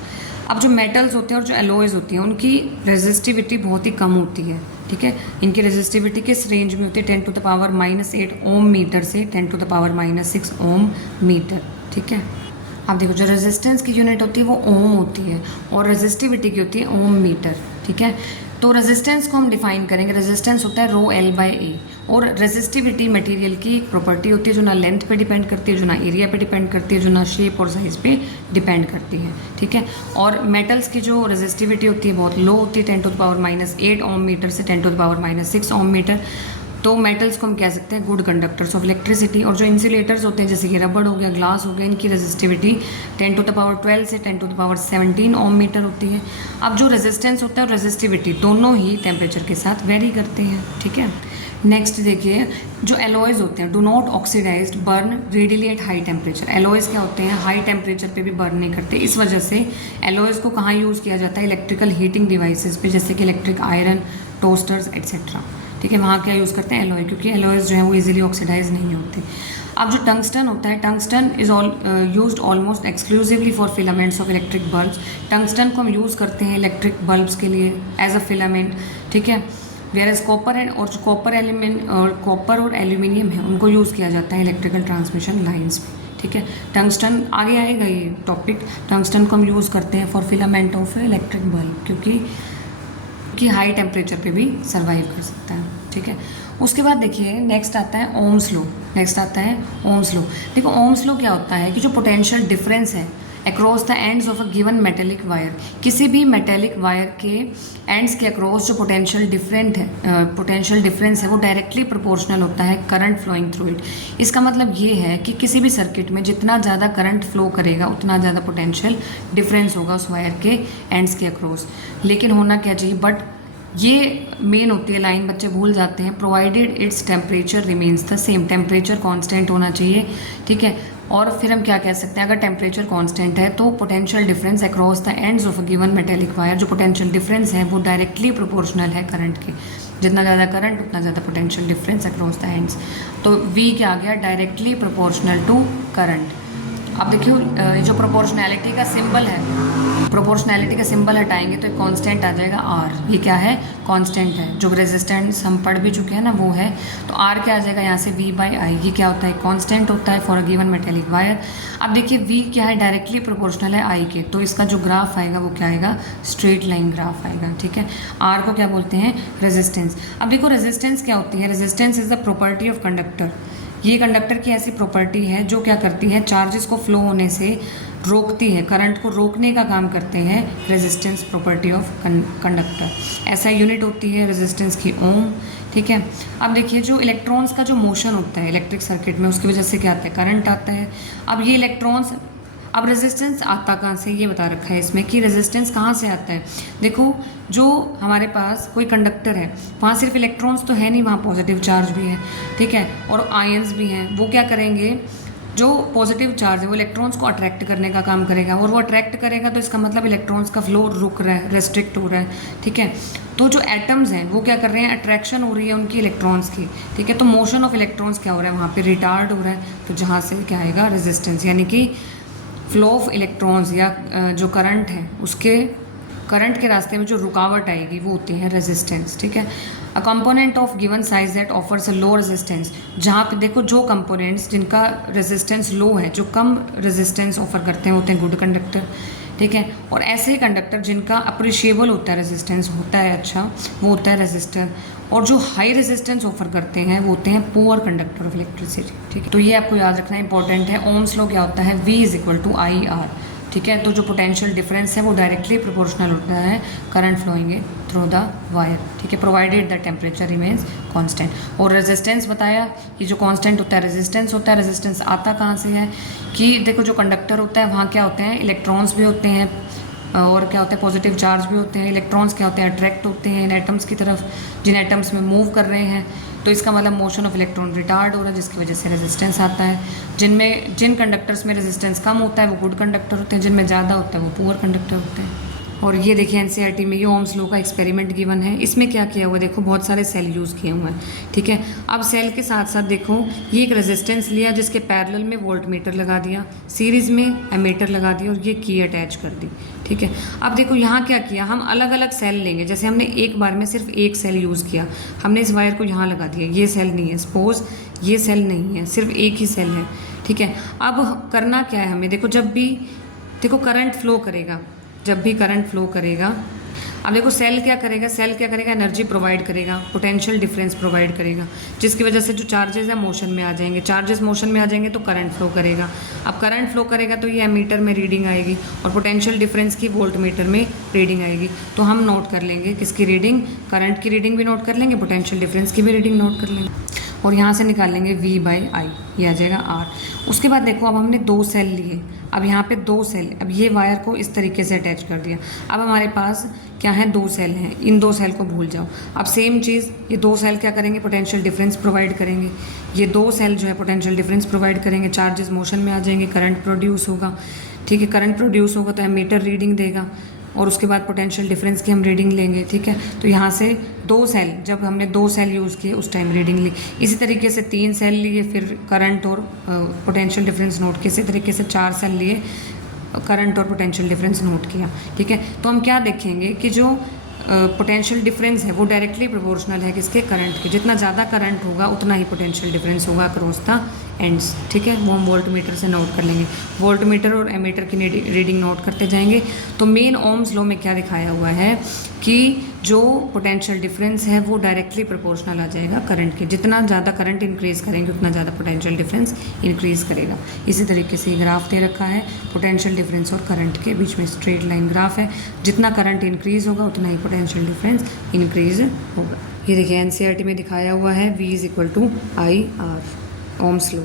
अब जो मेटल्स होते हैं और जो एलॉयज़ होती हैं उनकी रेजिस्टिविटी बहुत ही कम होती है, ठीक है। इनकी रेजिस्टिविटी किस रेंज में होती है, 10⁻⁻8 ओम मीटर से 10⁻⁻6 ओम मीटर, ठीक है। अब देखो जो रेजिस्टेंस की यूनिट होती है वो ओम होती है और रेजिस्टिविटी की होती है ओम मीटर, ठीक है। तो रेजिस्टेंस को हम डिफाइन करेंगे, रेजिस्टेंस होता है रो एल बाई ए, और रेजिस्टिविटी मटेरियल की एक प्रॉपर्टी होती है जो ना लेंथ पे डिपेंड करती है, जो ना एरिया पे डिपेंड करती है, जो ना शेप और साइज़ पे डिपेंड करती है, ठीक है। और मेटल्स की जो रेजिस्टिविटी होती है बहुत लो होती है, 10⁻⁸ ओम मीटर से 10⁻⁻6 ओम मीटर। तो मेटल्स को हम कह सकते हैं गुड कंडक्टर्स ऑफ इलेक्ट्रिसिटी। और जो इंसुलेटर्स होते हैं जैसे कि रबड़ हो गया, ग्लास हो गया, इनकी रेजिस्टिविटी 10⁻12 से 10⁻17 ओम मीटर होती है। अब जो रेजिस्टेंस होता है और रेजिस्टिविटी दोनों ही टेम्परेचर के साथ वेरी करते हैं, ठीक है। नेक्स्ट देखिए, जो एलॉयज़ होते हैं do not oxidized burn readily at high temperature. Alloys क्या होते हैं, हाई टेम्परेचर पे भी बर्न नहीं करते। इस वजह से एलॉयज़ को कहाँ यूज़ किया जाता है, इलेक्ट्रिकल हीटिंग डिवाइसेस पे, जैसे कि इलेक्ट्रिक आयरन, टोस्टर्स एक्सेट्रा, ठीक है। वहाँ क्या यूज़ करते हैं, एलॉय, क्योंकि एलॉयज़ जो है वो इजीली ऑक्सीडाइज नहीं होते। अब जो टंगस्टन होता है, tungsten is used almost exclusively for filaments of electric bulbs. Tungsten को हम यूज़ करते हैं इलेक्ट्रिक बल्ब्स के लिए एज अ फिलामेंट, ठीक है। वेयर एज कॉपर एंड, और जो कॉपर और एल्यूमिनियम है उनको यूज़ किया जाता है इलेक्ट्रिकल ट्रांसमिशन लाइन्स में, ठीक है। टंगस्टन आगे आएगा ये टॉपिक। टंगस्टन को हम यूज़ करते हैं for filament of electric bulb, क्योंकि हाई टेम्परेचर पे भी सर्वाइव कर सकता है, ठीक है। उसके बाद देखिए नेक्स्ट आता है ओम्स लॉ। नेक्स्ट आता है ओम्स लॉ। देखो ओम्स लॉ क्या होता है कि जो पोटेंशियल डिफरेंस है across the ends of a given metallic wire, किसी भी मेटेलिक वायर के एंड्स के अक्रॉस जो पोटेंशियल डिफरेंस है वो डायरेक्टली प्रोपोर्शनल होता है करंट फ्लोइंग थ्रू इट। इसका मतलब ये है कि किसी भी सर्किट में जितना ज़्यादा करंट फ्लो करेगा उतना ज़्यादा पोटेंशियल डिफरेंस होगा उस वायर के एंड्स के अक्रॉस। लेकिन होना क्या चाहिए, बट ये मेन होती है लाइन, बच्चे भूल जाते हैं, provided its temperature remains the same. Temperature constant होना चाहिए, ठीक है। और फिर हम क्या कह सकते हैं, अगर टेम्परेचर कांस्टेंट है तो potential difference across the ends of a given metallic wire, जो पोटेंशियल डिफरेंस है वो डायरेक्टली प्रोपोर्शनल है करंट के। जितना ज़्यादा करंट उतना ज़्यादा potential difference across the ends. तो वी क्या आ गया, डायरेक्टली प्रोपोर्शनल टू करंट। अब देखिए जो प्रोपोर्शनैलिटी का सिंबल है, प्रोपोर्शनैलिटी का सिंबल हटाएंगे तो एक कांस्टेंट आ जाएगा आर। ये क्या है, कांस्टेंट है। जो रेजिस्टेंस हम पढ़ भी चुके हैं ना वो है, तो आर क्या आ जाएगा यहाँ से, वी बाई आई। ये क्या होता है, कांस्टेंट होता है for a given metallic wire. अब देखिए वी क्या है, डायरेक्टली प्रोपोर्शनल है आई के, तो इसका जो ग्राफ आएगा वो क्या आएगा, स्ट्रेट लाइन ग्राफ आएगा, ठीक है। आर को क्या बोलते हैं, रेजिस्टेंस। अब देखो रेजिस्टेंस क्या होती है, resistance is the property of conductor. ये कंडक्टर की ऐसी प्रॉपर्टी है जो क्या करती है, चार्जेस को फ्लो होने से रोकती है, करंट को रोकने का काम करते हैं रेजिस्टेंस प्रॉपर्टी ऑफ कंडक्टर। ऐसा यूनिट होती है रेजिस्टेंस की ओम, ठीक है। अब देखिए जो इलेक्ट्रॉन्स का जो मोशन होता है इलेक्ट्रिक सर्किट में, उसकी वजह से क्या आता है, करंट आता है। अब ये इलेक्ट्रॉन्स, अब रेजिस्टेंस आता कहाँ से, ये बता रखा है इसमें कि रेजिस्टेंस कहाँ से आता है। देखो जो हमारे पास कोई कंडक्टर है वहाँ सिर्फ इलेक्ट्रॉन्स तो है नहीं, वहाँ पॉजिटिव चार्ज भी है, ठीक है, और आयंस भी हैं। वो क्या करेंगे, जो पॉजिटिव चार्ज है वो इलेक्ट्रॉन्स को अट्रैक्ट करने का काम करेगा, और वो अट्रैक्ट करेगा तो इसका मतलब इलेक्ट्रॉन्स का फ्लो रुक रहा है, रेस्ट्रिक्ट हो रहा है, ठीक है। तो जो एटम्स हैं वो क्या कर रहे हैं, अट्रैक्शन हो रही है उनकी इलेक्ट्रॉन्स की, ठीक है। तो मोशन ऑफ इलेक्ट्रॉन्स क्या हो रहा है, वहाँ पे रिटार्ड हो रहा है, तो जहाँ से क्या आएगा, रेजिस्टेंस, यानी कि फ्लो ऑफ इलेक्ट्रॉन्स या जो करंट है उसके, करंट के रास्ते में जो रुकावट आएगी वो होती है रेजिस्टेंस, ठीक है। A component of given size that offers a low resistance, जहाँ पे देखो जो कंपोनेंट्स जिनका रेजिस्टेंस लो है, जो कम रेजिस्टेंस ऑफर करते हैं, होते हैं गुड कंडक्टर, ठीक है। और ऐसे कंडक्टर जिनका अप्रिशिएबल होता है, रेजिस्टेंस होता है अच्छा, वो होता है रेजिस्टर। और जो हाई रेजिस्टेंस ऑफर करते हैं वो होते हैं पुअर कंडक्टर ऑफ इलेक्ट्रिसिटी, ठीक है। तो ये आपको याद रखना इंपॉर्टेंट है। ओम्स लॉ क्या होता है, V is equal to I R, ठीक है। तो जो पोटेंशियल डिफरेंस है वो डायरेक्टली प्रोपोर्शनल होता है current flowing through the wire, ठीक है, provided the temperature remains constant. और रेजिस्टेंस बताया कि जो कांस्टेंट होता है रेजिस्टेंस होता है। रेजिस्टेंस आता कहाँ से है कि देखो जो कंडक्टर होता है वहाँ क्या होते हैं, इलेक्ट्रॉन्स भी होते हैं, और क्या होता है, पॉजिटिव चार्ज भी होते हैं। इलेक्ट्रॉन्स क्या होते हैं, अट्रैक्ट होते हैं इन एटम्स की तरफ, जिन एटम्स में मूव कर रहे हैं, तो इसका मतलब मोशन ऑफ इलेक्ट्रॉन रिटार्ड हो रहा है, जिसकी वजह से रेजिस्टेंस आता है। जिन कंडक्टर्स में रेजिस्टेंस कम होता है वो गुड कंडक्टर होते हैं, जिनमें ज़्यादा होता है वो पुअर कंडक्टर होते हैं। और ये देखिए एनसीईआरटी में ये ओम्स लॉ का एक्सपेरिमेंट गिवन है। इसमें क्या किया हुआ है, देखो बहुत सारे सेल यूज़ किए हुए हैं, ठीक है। अब सेल के साथ साथ देखो ये एक रेजिस्टेंस लिया, जिसके पैरेलल में वोल्ट मीटर लगा दिया, सीरीज़ में एमीटर लगा दिया, और ये की अटैच कर दी, ठीक है। अब देखो यहाँ क्या किया, हम अलग अलग सेल लेंगे। जैसे हमने एक बार में सिर्फ एक सेल यूज़ किया, हमने इस वायर को यहाँ लगा दिया, ये सेल नहीं है, सपोज ये सेल नहीं है, सिर्फ एक ही सेल है, ठीक है। अब करना क्या है हमें, देखो जब भी देखो करंट फ्लो करेगा, जब भी करंट फ्लो करेगा, अब देखो सेल क्या करेगा, सेल क्या करेगा, एनर्जी प्रोवाइड करेगा, पोटेंशियल डिफरेंस प्रोवाइड करेगा, जिसकी वजह से जो चार्जेस है मोशन में आ जाएंगे, चार्जेस मोशन में आ जाएंगे तो करंट फ्लो करेगा। अब करंट फ्लो करेगा तो ये एमीटर में रीडिंग आएगी और पोटेंशियल डिफरेंस की वोल्ट मीटर में रीडिंग आएगी। तो हम नोट कर लेंगे किसकी रीडिंग, करंट की रीडिंग भी नोट कर लेंगे, पोटेंशियल डिफरेंस की भी रीडिंग नोट कर लेंगे और यहाँ से निकाल लेंगे V/I, ये आ जाएगा R। उसके बाद देखो अब हमने 2 सेल लिए, अब यहाँ पे 2 सेल, अब ये वायर को इस तरीके से अटैच कर दिया। अब हमारे पास क्या है, 2 सेल हैं, इन 2 सेल को भूल जाओ। अब सेम चीज़ ये 2 सेल क्या करेंगे, पोटेंशियल डिफरेंस प्रोवाइड करेंगे। ये 2 सेल जो है पोटेंशियल डिफरेंस प्रोवाइड करेंगे, चार्जेस मोशन में आ जाएंगे, करंट प्रोड्यूस होगा। ठीक है, करंट प्रोड्यूस होगा तो एमीटर रीडिंग देगा और उसके बाद पोटेंशियल डिफरेंस की हम रीडिंग लेंगे। ठीक है, तो यहाँ से 2 सेल, जब हमने 2 सेल यूज़ किए उस टाइम रीडिंग ली। इसी तरीके से 3 सेल लिए, फिर करंट और पोटेंशियल डिफरेंस नोट किए। इसी तरीके से 4 सेल लिए, करंट और पोटेंशियल डिफरेंस नोट किया। ठीक है, तो हम क्या देखेंगे कि जो पोटेंशियल डिफरेंस है वो डायरेक्टली प्रोपोर्शनल है किसके, करंट के। जितना ज़्यादा करंट होगा उतना ही पोटेंशियल डिफरेंस होगा अक्रॉस द एंड्स। ठीक है, वो हम वोल्ट मीटर से नोट कर लेंगे। वोल्ट मीटर और एमीटर की रीडिंग नोट करते जाएंगे। तो मेन ओम्स लॉ में क्या दिखाया हुआ है कि जो पोटेंशियल डिफरेंस है वो डायरेक्टली प्रोपोर्शनल आ जाएगा करंट के। जितना ज़्यादा करंट इंक्रीज़ करेंगे उतना ज़्यादा पोटेंशियल डिफरेंस इंक्रीज़ करेगा। इसी तरीके से ये ग्राफ दे रखा है, पोटेंशियल डिफरेंस और करंट के बीच में स्ट्रेट लाइन ग्राफ है। जितना करंट इंक्रीज़ होगा उतना ही पोटेंशियल डिफरेंस इंक्रीज़ होगा। ये देखिए NCERT में दिखाया हुआ है V=IR, ओम्स लॉ।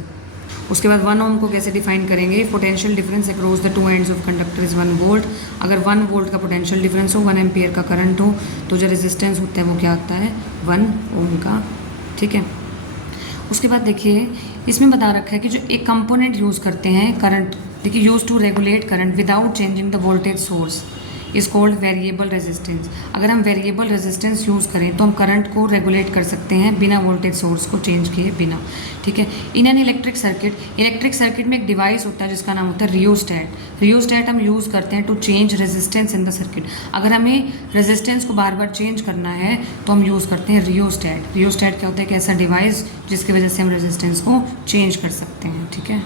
उसके बाद 1 ओम को कैसे डिफाइन करेंगे, potential difference across the 2 ends of conductor is 1 volt. अगर 1 वोल्ट का पोटेंशियल डिफरेंस हो, 1 एम्पियर का करंट हो, तो जो रेजिस्टेंस होता है वो क्या होता है, 1 ओम का। ठीक है, उसके बाद देखिए इसमें बता रखा है कि जो एक कंपोनेंट यूज़ करते हैं करंट, देखिए use to regulate current without changing the voltage source is called variable resistance. अगर हम वेरिएबल रेजिस्टेंस यूज़ करें तो हम करंट को रेगुलेट कर सकते हैं बिना वोल्टेज सोर्स को चेंज किए बिना। ठीक है, इन एन इलेक्ट्रिक सर्किट में एक डिवाइस होता है जिसका नाम होता है रियोस्टैट। रियोस्टैट हम यूज़ करते हैं to change resistance in the circuit. अगर हमें रेजिस्टेंस को बार बार चेंज करना है तो हम यूज़ करते हैं रियोस्टैट। रियोस्टैट क्या होता है, एक ऐसा डिवाइस जिसकी वजह से हम रेजिस्टेंस को चेंज कर सकते हैं। ठीक है,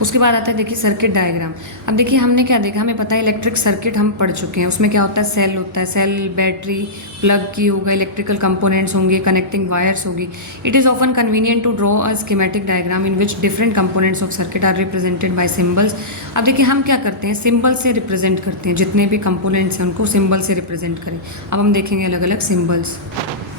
उसके बाद आता है देखिए सर्किट डायग्राम। अब देखिए हमने क्या देखा, हमें पता है इलेक्ट्रिक सर्किट हम पढ़ चुके हैं। उसमें क्या होता है, सेल होता है, सेल बैटरी प्लग की होगा, इलेक्ट्रिकल कंपोनेंट्स होंगे, कनेक्टिंग वायर्स होगी। It is often convenient to draw a schematic diagram in which different components of circuit are represented by symbols. अब देखिए हम क्या करते हैं, सिंबल से रिप्रेजेंट करते हैं, जितने भी कंपोनेंट्स हैं उनको सिंबल से रिप्रेजेंट करें। अब हम देखेंगे अलग अलग सिंबल्स।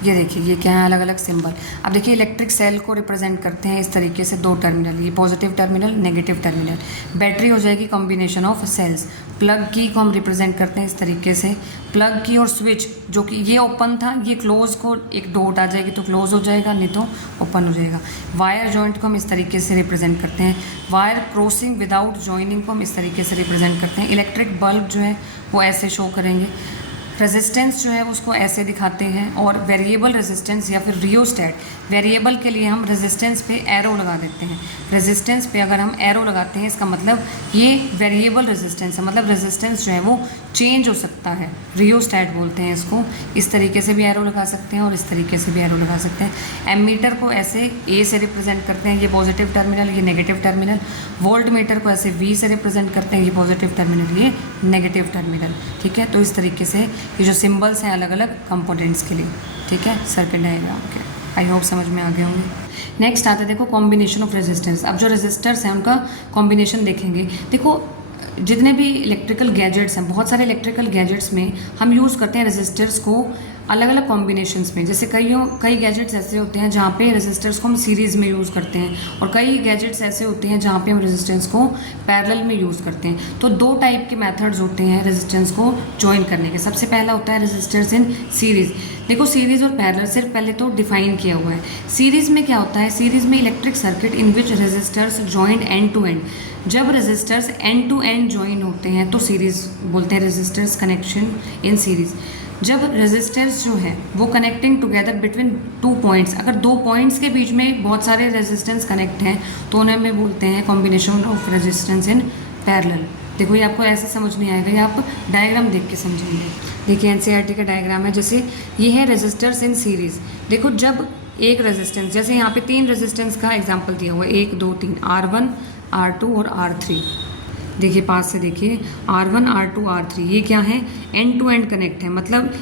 ये देखिए ये क्या है, अलग अलग सिंबल। अब देखिए इलेक्ट्रिक सेल को रिप्रेजेंट करते हैं इस तरीके से, 2 टर्मिनल, ये positive terminal, negative terminal. Battery हो जाएगी कॉम्बिनेशन ऑफ सेल्स। प्लग की को हम रिप्रेजेंट करते हैं इस तरीके से, प्लग की और स्विच, जो कि ये ओपन था, ये क्लोज को एक डॉट आ जाएगी तो क्लोज हो जाएगा, नहीं तो ओपन हो जाएगा। वायर जॉइंट को हम इस तरीके से रिप्रेजेंट करते हैं। वायर क्रॉसिंग विदाउट जॉइनिंग को हम इस तरीके से रिप्रेजेंट करते हैं। इलेक्ट्रिक बल्ब जो है वो ऐसे शो करेंगे। रेजिस्टेंस जो है उसको ऐसे दिखाते हैं। और वेरिएबल रेजिस्टेंस या फिर रियोस्टैट, वेरिएबल के लिए हम रेजिस्टेंस पे एरो लगा देते हैं। रेजिस्टेंस पे अगर हम एरो लगाते हैं इसका मतलब ये वेरिएबल रेजिस्टेंस है, मतलब रेजिस्टेंस जो है वो चेंज हो सकता है, रियोस्टैट बोलते हैं इसको। इस तरीके से भी एरो लगा सकते हैं और इस तरीके से भी एरो लगा सकते हैं। एमीटर को ऐसे ए से रिप्रेजेंट करते हैं, ये पॉजिटिव टर्मिनल, ये नेगेटिव टर्मिनल। वोल्ट मीटर को ऐसे वी से रिप्रेजेंट करते हैं, ये पॉजिटिव टर्मिनल, ये नेगेटिव टर्मिनल। ठीक है, तो इस तरीके से ये जो सिंबल्स हैं अलग अलग कंपोनेंट्स के लिए। ठीक है, सर्किट डायग्राम के आई होप समझ में आ गए होंगे। नेक्स्ट आता है देखो कॉम्बिनेशन ऑफ रेजिस्टेंस। अब जो रेजिस्टर्स हैं उनका कॉम्बिनेशन देखेंगे। देखो जितने भी इलेक्ट्रिकल गैजेट्स हैं, बहुत सारे इलेक्ट्रिकल गैजेट्स में हम यूज़ करते हैं रेजिस्टर्स को अलग अलग कॉम्बिनेशंस में। जैसे कई गैजेट्स ऐसे होते हैं जहाँ पे रेजिस्टर्स को हम सीरीज़ में यूज़ करते हैं, और कई गैजेट्स ऐसे होते हैं जहाँ पे हम रेजिस्टेंस को पैरेलल में यूज़ करते हैं। तो 2 टाइप के मेथड्स होते हैं रेजिस्टेंस को जॉइन करने के। सबसे पहला होता है रेजिस्टर्स इन सीरीज़। देखो सीरीज़ और पैरेलल सिर्फ पहले तो डिफाइन किया हुआ है। सीरीज़ में क्या होता है, सीरीज़ में electric circuit in which resistors joined end to end. जब resistors end to end join होते हैं तो सीरीज़ बोलते हैं, रेजिस्टर्स कनेक्शन इन सीरीज़। जब रेजिस्टेंस जो है वो कनेक्टिंग टुगेदर बिटवीन 2 पॉइंट्स, अगर 2 पॉइंट्स के बीच में बहुत सारे रेजिस्टेंस कनेक्ट हैं तो उन्हें हम बोलते हैं combination of resistance in parallel. देखो ये आपको ऐसे समझ नहीं आएगा, ये आप डायग्राम देख के समझेंगे। देखिए NCERT का डायग्राम है, जैसे ये है रेजिस्टर्स इन सीरीज़। देखो जब एक रेजिस्टेंस, जैसे यहाँ पे 3 रेजिस्टेंस का एग्जाम्पल दिया हुआ है, 1 2 3, R1 R2 और R3। देखिए पास से देखिए R1 R2 R3, ये क्या है, एंड टू एंड कनेक्ट है। मतलब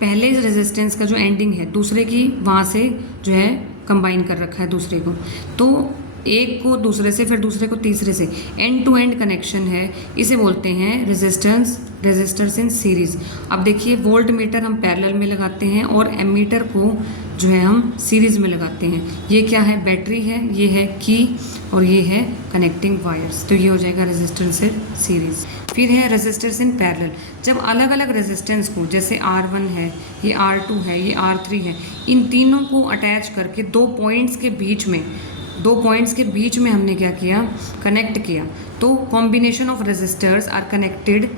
पहले रेजिस्टेंस का जो एंडिंग है दूसरे की वहाँ से जो है कंबाइन कर रखा है दूसरे को, तो एक को दूसरे से, फिर दूसरे को तीसरे से, एंड टू एंड कनेक्शन है, इसे बोलते हैं रेजिस्टर्स इन सीरीज। अब देखिए वोल्ट मीटर हम पैरेलल में लगाते हैं और एमीटर को जो है हम सीरीज में लगाते हैं। ये क्या है, बैटरी है, ये है की और ये है कनेक्टिंग वायर्स, तो ये हो जाएगा रेजिस्टेंस इन सीरीज। फिर है रेजिस्टेंस इन पैरेलल, जब अलग अलग रेजिस्टेंस को, जैसे R1 है, ये R2 है, ये R3 है, इन तीनों को अटैच करके दो पॉइंट्स के बीच में हमने क्या किया, कनेक्ट किया, तो combination of resistors are connected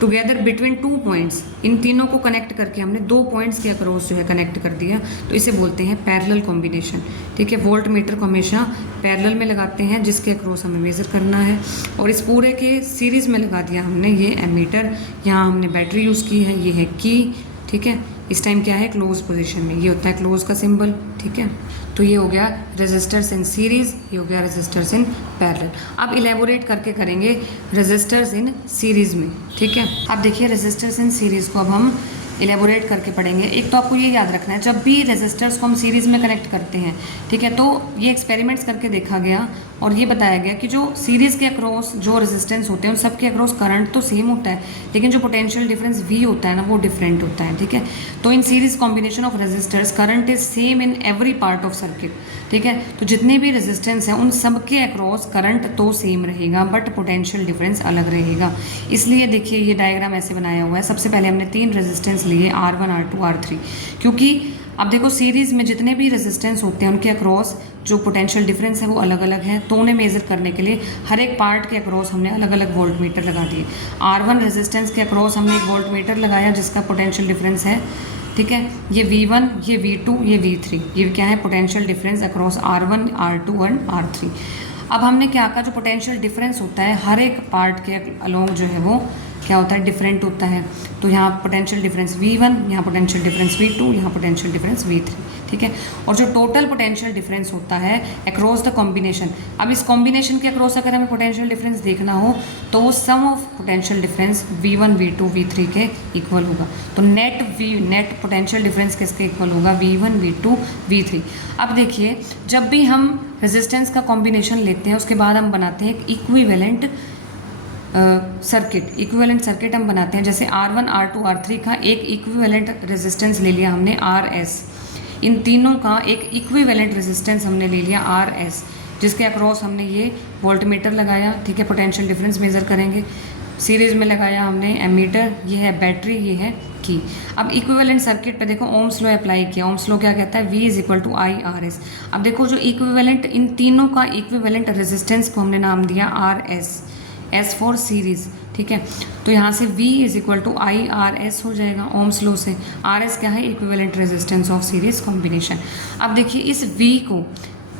together between 2 points. इन तीनों को कनेक्ट करके हमने 2 पॉइंट्स के अक्रॉस जो है कनेक्ट कर दिया, तो इसे बोलते हैं पैरेलल कॉम्बिनेशन। ठीक है, वोल्ट मीटर को हमेशा पैरेलल में लगाते हैं जिसके अक्रॉस हमें मेज़र करना है, और इस पूरे के सीरीज़ में लगा दिया हमने ये एमीटर, यहाँ हमने बैटरी यूज़ की है, ये है की। ठीक है, इस टाइम क्या है, क्लोज पोजीशन में, ये होता है क्लोज का सिंबल। ठीक है, तो ये हो गया रेजिस्टर्स इन सीरीज, ये हो गया रेजिस्टर्स इन पैरेलल। अब इलेबोरेट करके करेंगे रेजिस्टर्स इन सीरीज में। ठीक है, अब देखिए रेजिस्टर्स इन सीरीज को अब हम इलेबोरेट करके पढ़ेंगे। एक तो आपको ये याद रखना है, जब भी रेजिस्टर्स को हम सीरीज़ में कनेक्ट करते हैं, ठीक है, तो ये एक्सपेरिमेंट्स करके देखा गया और ये बताया गया कि जो सीरीज़ के अक्रॉस जो रेजिस्टेंस होते हैं उन सब के अक्रॉस करंट तो सेम होता है, लेकिन जो पोटेंशियल डिफरेंस V होता है ना, वो डिफरेंट होता है। ठीक है, तो in series combination of resistors current is same in every part of circuit. ठीक है, तो जितने भी रेजिस्टेंस हैं उन सब के अक्रॉस करंट तो सेम रहेगा, बट पोटेंशियल डिफरेंस अलग रहेगा। इसलिए देखिए ये डायग्राम ऐसे बनाया हुआ है। सबसे पहले हमने 3 रेजिस्टेंस लिए, R1, R2, R3, क्योंकि अब देखो सीरीज़ में जितने भी रेजिस्टेंस होते हैं उनके अक्रॉस जो पोटेंशियल डिफरेंस है वो अलग अलग है, तो उन्हें मेज़र करने के लिए हर एक पार्ट के अक्रॉस हमने अलग अलग वोल्ट मीटर लगा दिए। R1 रेजिस्टेंस के अक्रॉस हमने एक वोल्ट मीटर लगाया जिसका पोटेंशियल डिफरेंस है, ठीक है, ये V1, ये V2, ये V3, ये क्या है, potential difference across R1, R2 और R3। अब हमने क्या कहा, जो पोटेंशियल डिफरेंस होता है हर एक पार्ट के अलोंग जो है वो क्या होता है, डिफरेंट होता है। तो यहाँ पोटेंशियल डिफरेंस V1, यहाँ पोटेंशियल डिफरेंस V2, यहाँ पोटेंशियल डिफरेंस V3। ठीक है, और जो टोटल पोटेंशियल डिफरेंस होता है अक्रॉस द कॉम्बिनेशन, अब इस कॉम्बिनेशन के अक्रॉस अगर हमें पोटेंशियल डिफरेंस देखना हो तो वो सम of potential difference V1, V2, V3 के इक्वल होगा। तो नेट पोटेंशियल डिफरेंस किसके इक्वल होगा, V1, V2, V3। अब देखिए जब भी हम रेजिस्टेंस का कॉम्बिनेशन लेते हैं उसके बाद हम बनाते हैं एक इक्विवेलेंट सर्किट हम बनाते हैं। जैसे R1, R2, R3 का एक इक्विवेलेंट रेजिस्टेंस ले लिया हमने RS, इन तीनों का एक इक्विवेलेंट रेजिस्टेंस हमने ले लिया RS, जिसके अक्रॉस हमने ये वोल्टमीटर लगाया। ठीक है, पोटेंशियल डिफरेंस मेज़र करेंगे, सीरीज़ में लगाया हमने एमीटर, ये है बैटरी, ये है की। अब इक्विवेलेंट सर्किट पे देखो ओम्स लॉ अप्लाई किया। ओम्स लॉ क्या कहता है, V = I/RS। अब देखो जो इक्विवेलेंट, इन तीनों का इक्विवेलेंट रेजिस्टेंस को हमने नाम दिया RS, S फॉर सीरीज। ठीक है, तो यहाँ से V = I/RS हो जाएगा ओम्स लॉ से। RS क्या है, equivalent resistance of series combination. अब देखिए इस V को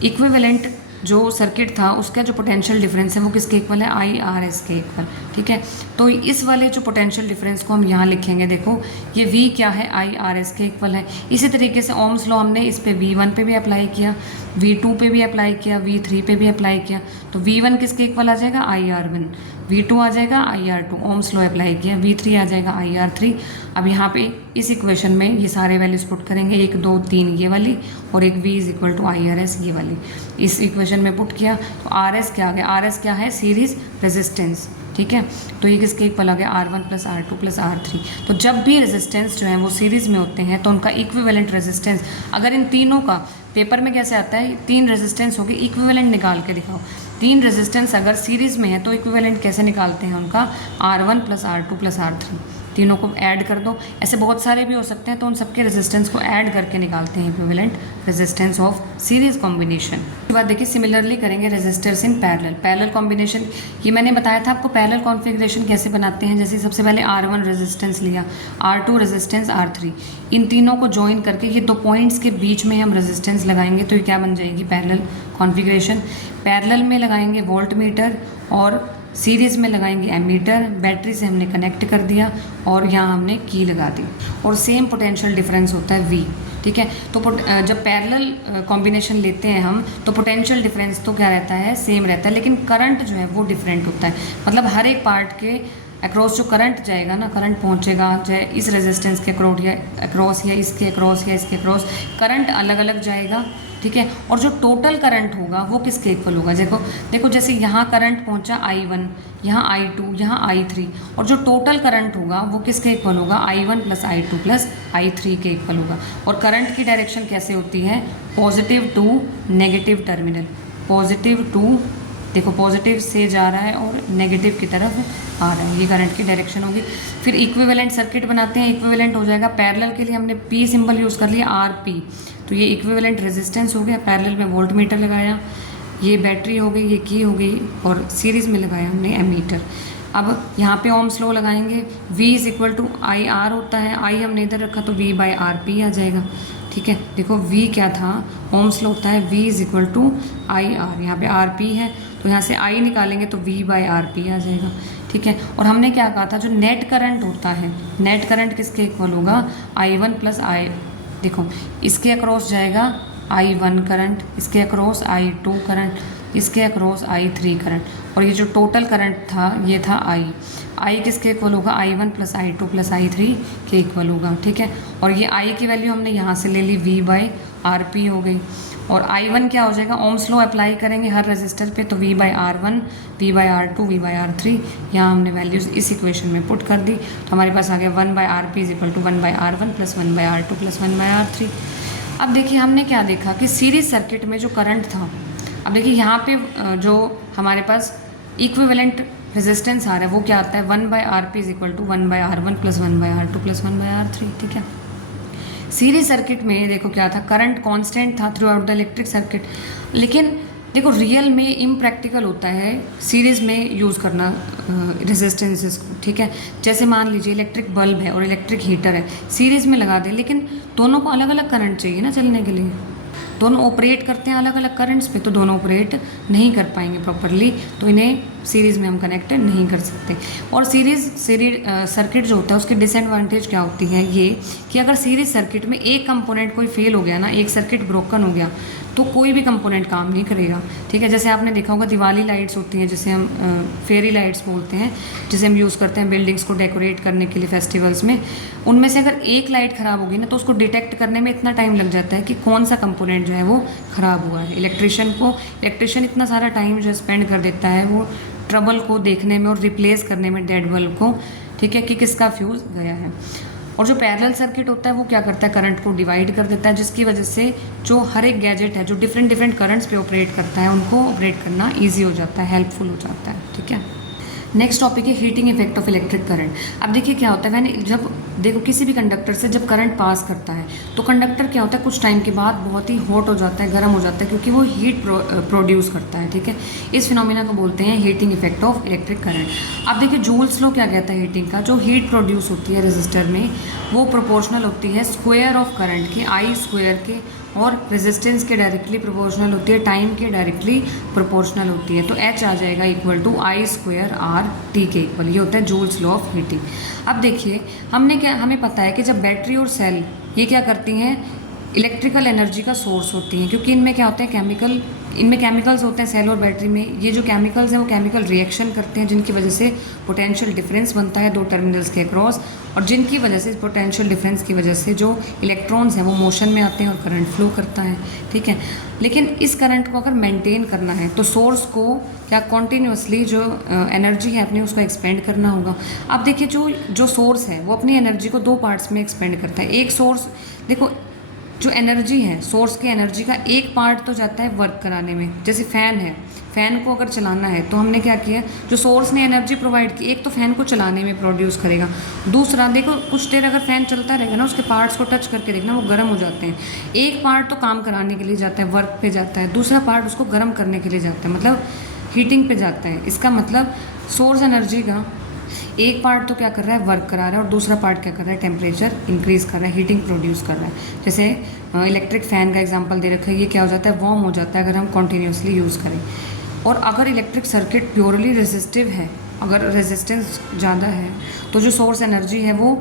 इक्विवेलेंट जो सर्किट था उसका जो पोटेंशियल डिफरेंस है वो किसके इक्वल है, I/RS के इक्वल। ठीक है, तो इस वाले जो पोटेंशियल डिफरेंस को हम यहाँ लिखेंगे, देखो ये V क्या है, I/RS के इक्वल है। इसी तरीके से ओम्स लॉ हमने इस पे V1 पे भी अप्लाई किया, V2 पे भी अप्लाई किया, V3 पे भी अप्लाई किया, तो V1 किसके इक्वल आ जाएगा, IR1, V2 आ जाएगा IR2, ओम्स लॉ अप्लाई किया, V3 आ जाएगा IR3। अब यहाँ पे इस इक्वेशन में ये सारे वैल्यूज पुट करेंगे, 1, 2, 3 ये वाली और एक V = IRS ये वाली, इस इक्वेशन में पुट किया तो RS क्या आ गया, RS क्या है, सीरीज रेजिस्टेंस। ठीक है, तो ये किसके इक्वल आ गया, R1 + R2 + R3। तो जब भी रेजिस्टेंस जो है वो सीरीज़ में होते हैं तो उनका इक्विवेलेंट रेजिस्टेंस, अगर इन तीनों का पेपर में कैसे आता है, 3 रेजिस्टेंस हो गए, इक्विवेलेंट निकाल के दिखाओ। 3 रेजिस्टेंस अगर सीरीज़ में है तो इक्विवेलेंट कैसे निकालते हैं उनका, R1 + R2 + R3, तीनों को ऐड कर दो। ऐसे बहुत सारे भी हो सकते हैं, तो उन सबके रेजिस्टेंस को ऐड करके निकालते हैं equivalent resistance of series combination. उसके बाद देखिए सिमिलरली करेंगे रेजिस्टर्स इन पैरेलल कॉम्बिनेशन। ये मैंने बताया था आपको पैरेलल कॉन्फ़िगरेशन कैसे बनाते हैं। जैसे सबसे पहले R1 रेजिस्टेंस लिया, R2 रेजिस्टेंस, R3, इन तीनों को ज्वाइन करके ये 2 पॉइंट्स के बीच में हम रेजिस्टेंस लगाएंगे तो ये क्या बन जाएगी, पैरेलल कॉन्फ़िगरेशन। पैरेलल में लगाएंगे वोल्ट मीटर और सीरीज़ में लगाएंगे एमीटर, बैटरी से हमने कनेक्ट कर दिया और यहाँ हमने की लगा दी, और सेम पोटेंशियल डिफरेंस होता है V। ठीक है, तो जब पैरेलल कॉम्बिनेशन लेते हैं हम तो पोटेंशियल डिफरेंस तो क्या रहता है, सेम रहता है, लेकिन करंट जो है वो डिफरेंट होता है। मतलब हर एक पार्ट के अक्रॉस जो करंट जाएगा ना, करंट पहुंचेगा चाहे इस रेजिस्टेंस के अक्रॉस या इसके अक्रॉस या इसके अक्रॉस, करंट अलग अलग जाएगा, ठीक है। और जो टोटल करंट होगा वो किसके इक्वल होगा, देखो देखो जैसे यहाँ करंट पहुंचा I1, यहाँ I2, यहाँ I3, और जो टोटल करंट होगा वो किसके इक्वल होगा, I1 plus I2 plus I3 के इक्वल होगा। और करंट की डायरेक्शन कैसे होती है, positive to negative terminal, positive to, देखो पॉजिटिव से जा रहा है और नेगेटिव की तरफ आ रहा है, ये करंट की डायरेक्शन होगी। फिर इक्विवेलेंट सर्किट बनाते हैं, इक्विवेलेंट हो जाएगा, पैरेलल के लिए हमने P सिंबल यूज़ कर लिया RP, तो ये इक्विवेलेंट रेजिस्टेंस हो गया, पैरेलल में वोल्ट मीटर लगाया, ये बैटरी हो गई, ये की हो गई, और सीरीज़ में लगाया हमने एमीटर। अब यहाँ पे ओम्स लॉ लगाएंगे, V is equal to IR होता है, I हमने इधर रखा तो V बाई RP आ जाएगा, ठीक है। देखो V क्या था, ओम्स लॉ होता है V is equal to IR, यहाँ पे RP है तो यहाँ से I निकालेंगे तो V बाई RP आ जाएगा, ठीक है। और हमने क्या कहा था, जो नेट करंट होता है, नेट करंट किसके इक्वल होगा, I1 प्लस देखो इसके अक्रॉस जाएगा I1 करंट, इसके अक्रॉस I2 करंट, इसके अक्रॉस I3 करंट, और ये जो टोटल करंट था ये था I किसके इक्वल होगा, I1 plus I2 plus I3 के इक्वल होगा, ठीक है। और ये I की वैल्यू हमने यहाँ से ले ली, V बाई RP हो गई। और I1 क्या हो जाएगा, ओम्स लॉ अप्लाई करेंगे हर रजिस्टर पे, तो V by R1, V by R2, V by R3, यहाँ हमने वैल्यूज़ इस इक्वेशन में पुट कर दी, तो हमारे पास आ गया 1 by RP is equal to 1 by R1 plus 1 by R2 plus 1 by R3। अब देखिए हमने क्या देखा कि सीरीज सर्किट में जो करंट था, अब देखिए यहाँ पे जो हमारे पास इक्विवेलेंट रेजिस्टेंस आ रहा है वो क्या आता है, 1 by RP is equal to 1 by R1 plus 1 by R2 plus 1 by R3, ठीक है। सीरीज सर्किट में देखो क्या था, करंट कांस्टेंट था throughout the electric circuit, लेकिन देखो रियल में इम्प्रैक्टिकल होता है सीरीज़ में यूज़ करना रेजिस्टेंसेस को, ठीक है। जैसे मान लीजिए इलेक्ट्रिक बल्ब है और इलेक्ट्रिक हीटर है, सीरीज़ में लगा दें, लेकिन दोनों को अलग अलग करंट चाहिए ना चलने के लिए, दोनों ऑपरेट करते हैं अलग अलग करंट्स पे, तो दोनों ऑपरेट नहीं कर पाएंगे प्रॉपरली, तो इन्हें सीरीज़ में हम कनेक्ट नहीं कर सकते। और सीरीज़ सर्किट जो होता है उसकी डिसएडवांटेज क्या होती है, ये कि अगर सीरीज़ सर्किट में एक कंपोनेंट कोई फेल हो गया ना, एक सर्किट ब्रोकन हो गया, तो कोई भी कंपोनेंट काम नहीं करेगा, ठीक है। जैसे आपने देखा होगा दिवाली लाइट्स होती हैं, जिसे हम फेरी लाइट्स बोलते हैं, जिसे हम यूज़ करते हैं बिल्डिंग्स को डेकोरेट करने के लिए फेस्टिवल्स में, उनमें से अगर एक लाइट ख़राब होगी ना तो उसको डिटेक्ट करने में इतना टाइम लग जाता है कि कौन सा कंपोनेंट जो है वो ख़राब हुआ है। इलेक्ट्रिशियन इतना सारा टाइम जो स्पेंड कर देता है वो ट्रबल को देखने में और रिप्लेस करने में डेड बल्ब को, ठीक है, कि किसका फ्यूज़ गया है। और जो पैरेलल सर्किट होता है वो क्या करता है, करंट को डिवाइड कर देता है, जिसकी वजह से जो हर एक गैजेट है जो डिफरेंट करंट्स पे ऑपरेट करता है उनको ऑपरेट करना ईजी हो जाता है, हेल्पफुल हो जाता है, ठीक है। नेक्स्ट टॉपिक है heating effect of electric current. अब देखिए क्या होता है, जब देखो किसी भी कंडक्टर से जब करंट पास करता है तो कंडक्टर क्या होता है, कुछ टाइम के बाद बहुत ही हॉट हो जाता है, गर्म हो जाता है, क्योंकि वो हीट प्रोड्यूस करता है, ठीक है। इस फिनोमिना को बोलते हैं heating effect of electric current. अब देखिए जूल्स लॉ क्या कहता है हीटिंग का, जो हीट प्रोड्यूस होती है रजिस्टर में वो प्रोपोर्शनल होती है स्क्वायर ऑफ करंट के, I स्क्वायर के, और रेजिस्टेंस के डायरेक्टली प्रोपोर्शनल होती है, टाइम के डायरेक्टली प्रोपोर्शनल होती है, तो H आ जाएगा equal to I square R T के इक्वल, ये होता है जूल्स लॉ ऑफ हीटिंग। अब देखिए हमें पता है कि जब बैटरी और सेल ये क्या करती हैं, इलेक्ट्रिकल एनर्जी का सोर्स होती हैं, क्योंकि इनमें क्या होता है, इनमें केमिकल्स होते हैं सेल और बैटरी में। ये जो केमिकल्स हैं वो केमिकल रिएक्शन करते हैं, जिनकी वजह से पोटेंशियल डिफरेंस बनता है दो टर्मिनल्स के अक्रॉस, और जिनकी वजह से पोटेंशियल डिफरेंस की वजह से जो इलेक्ट्रॉन्स हैं वो मोशन में आते हैं और करंट फ्लो करता है, ठीक है। लेकिन इस करंट को अगर मेंटेन करना है तो सोर्स को क्या कॉन्टीन्यूसली जो एनर्जी है अपनी उसको एक्सपेंड करना होगा। अब देखिए जो सोर्स है वो अपनी एनर्जी को दो पार्ट्स में एक्सपेंड करता है। एक सोर्स, देखो जो एनर्जी है सोर्स की एनर्जी का एक पार्ट तो जाता है वर्क कराने में, जैसे फ़ैन है, फ़ैन को अगर चलाना है तो हमने क्या किया, जो सोर्स ने एनर्जी प्रोवाइड की, एक तो फ़ैन को चलाने में प्रोड्यूस करेगा, दूसरा देखो कुछ देर अगर फ़ैन चलता रहेगा ना उसके पार्ट्स को टच करके देखना वो गर्म हो जाते हैं। एक पार्ट तो काम कराने के लिए जाता है, वर्क पे जाता है, दूसरा पार्ट उसको गर्म करने के लिए जाता है, मतलब हीटिंग पे जाता है। इसका मतलब सोर्स एनर्जी का एक पार्ट तो क्या कर रहा है, वर्क करा रहा है, और दूसरा पार्ट क्या कर रहा है, टेम्परेचर इंक्रीज कर रहा है, हीटिंग प्रोड्यूस कर रहा है। जैसे इलेक्ट्रिक फ़ैन का एग्जांपल दे रखा है, ये क्या हो जाता है, वार्म हो जाता है अगर हम कॉन्टीन्यूसली यूज़ करें। और अगर इलेक्ट्रिक सर्किट प्योरली रेजिस्टिव है, अगर रेजिस्टेंस ज़्यादा है तो जो सोर्स एनर्जी है वो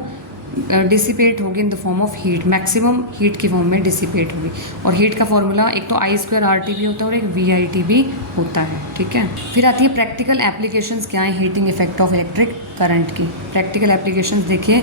डिसिपेट होगी in the form of heat, maximum heat की फॉर्म में डिसिपेट होगी। और हीट का फॉर्मूला एक तो I²RT भी होता है और एक VIT भी होता है, ठीक है। फिर आती है प्रैक्टिकल एप्लीकेशंस क्या है heating effect of electric current की। प्रैक्टिकल एप्लीकेशंस देखिए,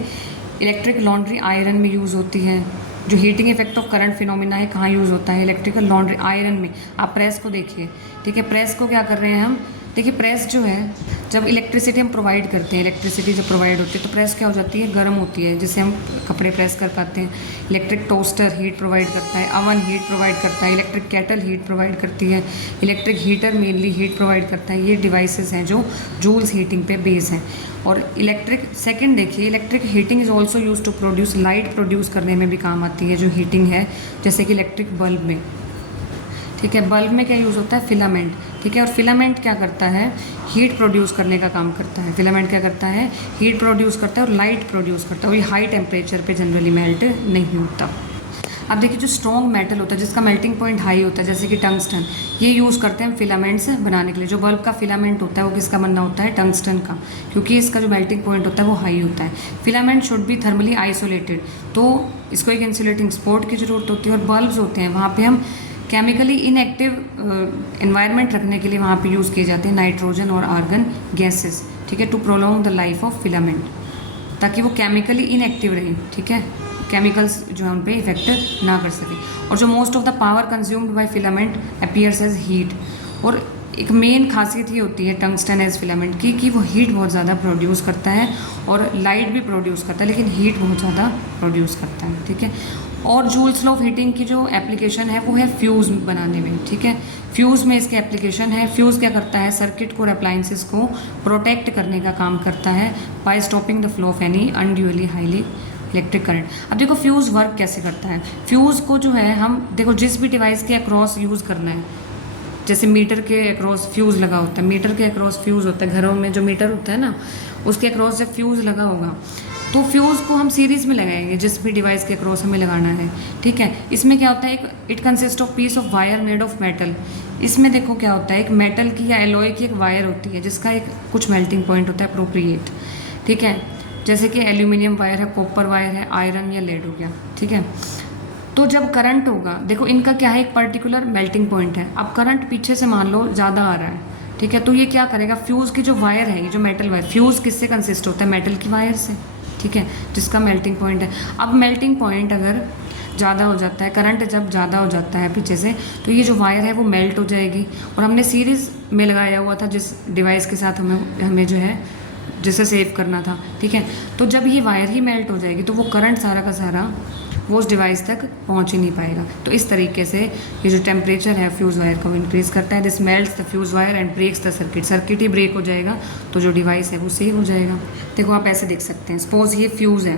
इलेक्ट्रिक लॉन्ड्री आयरन में यूज़ होती है। जो heating effect of current phenomena है कहाँ यूज़ होता है, इलेक्ट्रिकल लॉन्ड्री आयरन में। आप प्रेस को देखिए, ठीक है, प्रेस को क्या कर रहे हैं हम, देखिए प्रेस जो है, जब इलेक्ट्रिसिटी हम प्रोवाइड करते हैं, इलेक्ट्रिसिटी जब प्रोवाइड होती है तो प्रेस क्या हो जाती है, गर्म होती है, जिससे हम कपड़े प्रेस कर पाते हैं। इलेक्ट्रिक टोस्टर हीट प्रोवाइड करता है, अवन हीट प्रोवाइड करता है, इलेक्ट्रिक केटल हीट प्रोवाइड करती है, electric heater mainly heat provide करता है। ये डिवाइसेस हैं जो जूल्स हीटिंग पे बेस हैं। और इलेक्ट्रिक सेकंड देखिए, electric heating is also use to produce light, produce करने में भी काम आती है जो हीटिंग है, जैसे कि इलेक्ट्रिक बल्ब में, ठीक है। बल्ब में क्या यूज़ होता है, फिलामेंट, ठीक है। और फिलामेंट क्या करता है, हीट प्रोड्यूस करने का काम करता है। फिलामेंट क्या करता है, हीट प्रोड्यूस करता है और लाइट प्रोड्यूस करता है, और ये हाई टेम्परेचर पे जनरली मेल्ट नहीं होता। अब देखिए, जो स्ट्रॉन्ग मेटल होता है जिसका मेल्टिंग पॉइंट हाई होता है, जैसे कि टंगस्टन, ये यूज़ करते हैं फिलामेंट्स बनाने के लिए। जो बल्ब का फिलामेंट होता है वो किसका बनना होता है, टंगस्टन का, क्योंकि इसका जो मेल्टिंग पॉइंट होता है वो हाई होता है। Filament should be thermally isolated, तो इसको एक इंसुलेटिंग स्पोर्ट की ज़रूरत होती है। और बल्ब्स होते हैं वहाँ पे हम केमिकली इनएक्टिव एनवायरनमेंट रखने के लिए वहाँ पे यूज़ किए जाते हैं नाइट्रोजन और आर्गन गैसेस, ठीक है, to prolong the life of filament, ताकि वो केमिकली इनएक्टिव रहें, ठीक है, केमिकल्स जो है उन पे इफेक्ट ना कर सके। और जो most of the power consumed by filament appears as heat, और एक मेन खासियत ये होती है टंगस्टन एज फिलामेंट की कि वो हीट बहुत ज़्यादा प्रोड्यूस करता है और लाइट भी प्रोड्यूस करता है, लेकिन हीट बहुत ज़्यादा प्रोड्यूस करता है, ठीक है। और जूल्स लॉ ऑफ हीटिंग की जो एप्लीकेशन है वो है फ्यूज़ बनाने में, ठीक है। फ्यूज़ में इसके एप्लीकेशन है। फ्यूज़ क्या करता है, सर्किट को और अप्लाइंसेस को प्रोटेक्ट करने का काम करता है by stopping the flow of any unduly highly electric current. अब देखो फ्यूज़ वर्क कैसे करता है। फ्यूज़ को जो है हम देखो जिस भी डिवाइस के अक्रॉस यूज़ करना है, जैसे मीटर के अक्रॉस फ्यूज़ लगा होता है, मीटर के अक्रॉस फ्यूज़ होता है, घरों में जो मीटर होता है ना उसके अक्रॉस जब फ्यूज़ लगा होगा तो फ्यूज़ को हम सीरीज़ में लगाएंगे जिस भी डिवाइस के अक्रॉस हमें लगाना है, ठीक है। इसमें क्या होता है, एक it consist of peace of wire made of metal. इसमें देखो क्या होता है, एक मेटल की या एलॉय की एक वायर होती है जिसका एक कुछ मेल्टिंग पॉइंट होता है अप्रोप्रिएट, ठीक है, जैसे कि एल्यूमिनियम वायर है, कॉपर वायर है, आयरन या लेड हो गया, ठीक है। तो जब करंट होगा, देखो इनका क्या है, एक पर्टिकुलर मेल्टिंग पॉइंट है। अब करंट पीछे से मान लो ज़्यादा आ रहा है, ठीक है, तो ये क्या करेगा, फ्यूज़ की जो वायर है, ये जो मेटल वायर, फ्यूज़ किससे कंसिस्ट होता है, मेटल की वायर से, ठीक है, जिसका मेल्टिंग पॉइंट है। अब मेल्टिंग पॉइंट अगर ज़्यादा हो जाता है, करंट जब ज़्यादा हो जाता है पीछे से, तो ये जो वायर है वो मेल्ट हो जाएगी। और हमने सीरीज़ में लगाया हुआ था जिस डिवाइस के साथ हमें जो है जिसे सेव करना था, ठीक है। तो जब ये वायर ही मेल्ट हो जाएगी तो वो करंट सारा का सारा वो उस डिवाइस तक पहुंच ही नहीं पाएगा। तो इस तरीके से ये जो टेम्परेचर है फ्यूज़ वायर का वो इंक्रीज़ करता है। This melts the fuse wire and breaks the circuit, circuit ही ब्रेक हो जाएगा तो जो डिवाइस है वो सेव हो जाएगा। देखो आप ऐसे देख सकते हैं, सपोज ये फ्यूज़ है,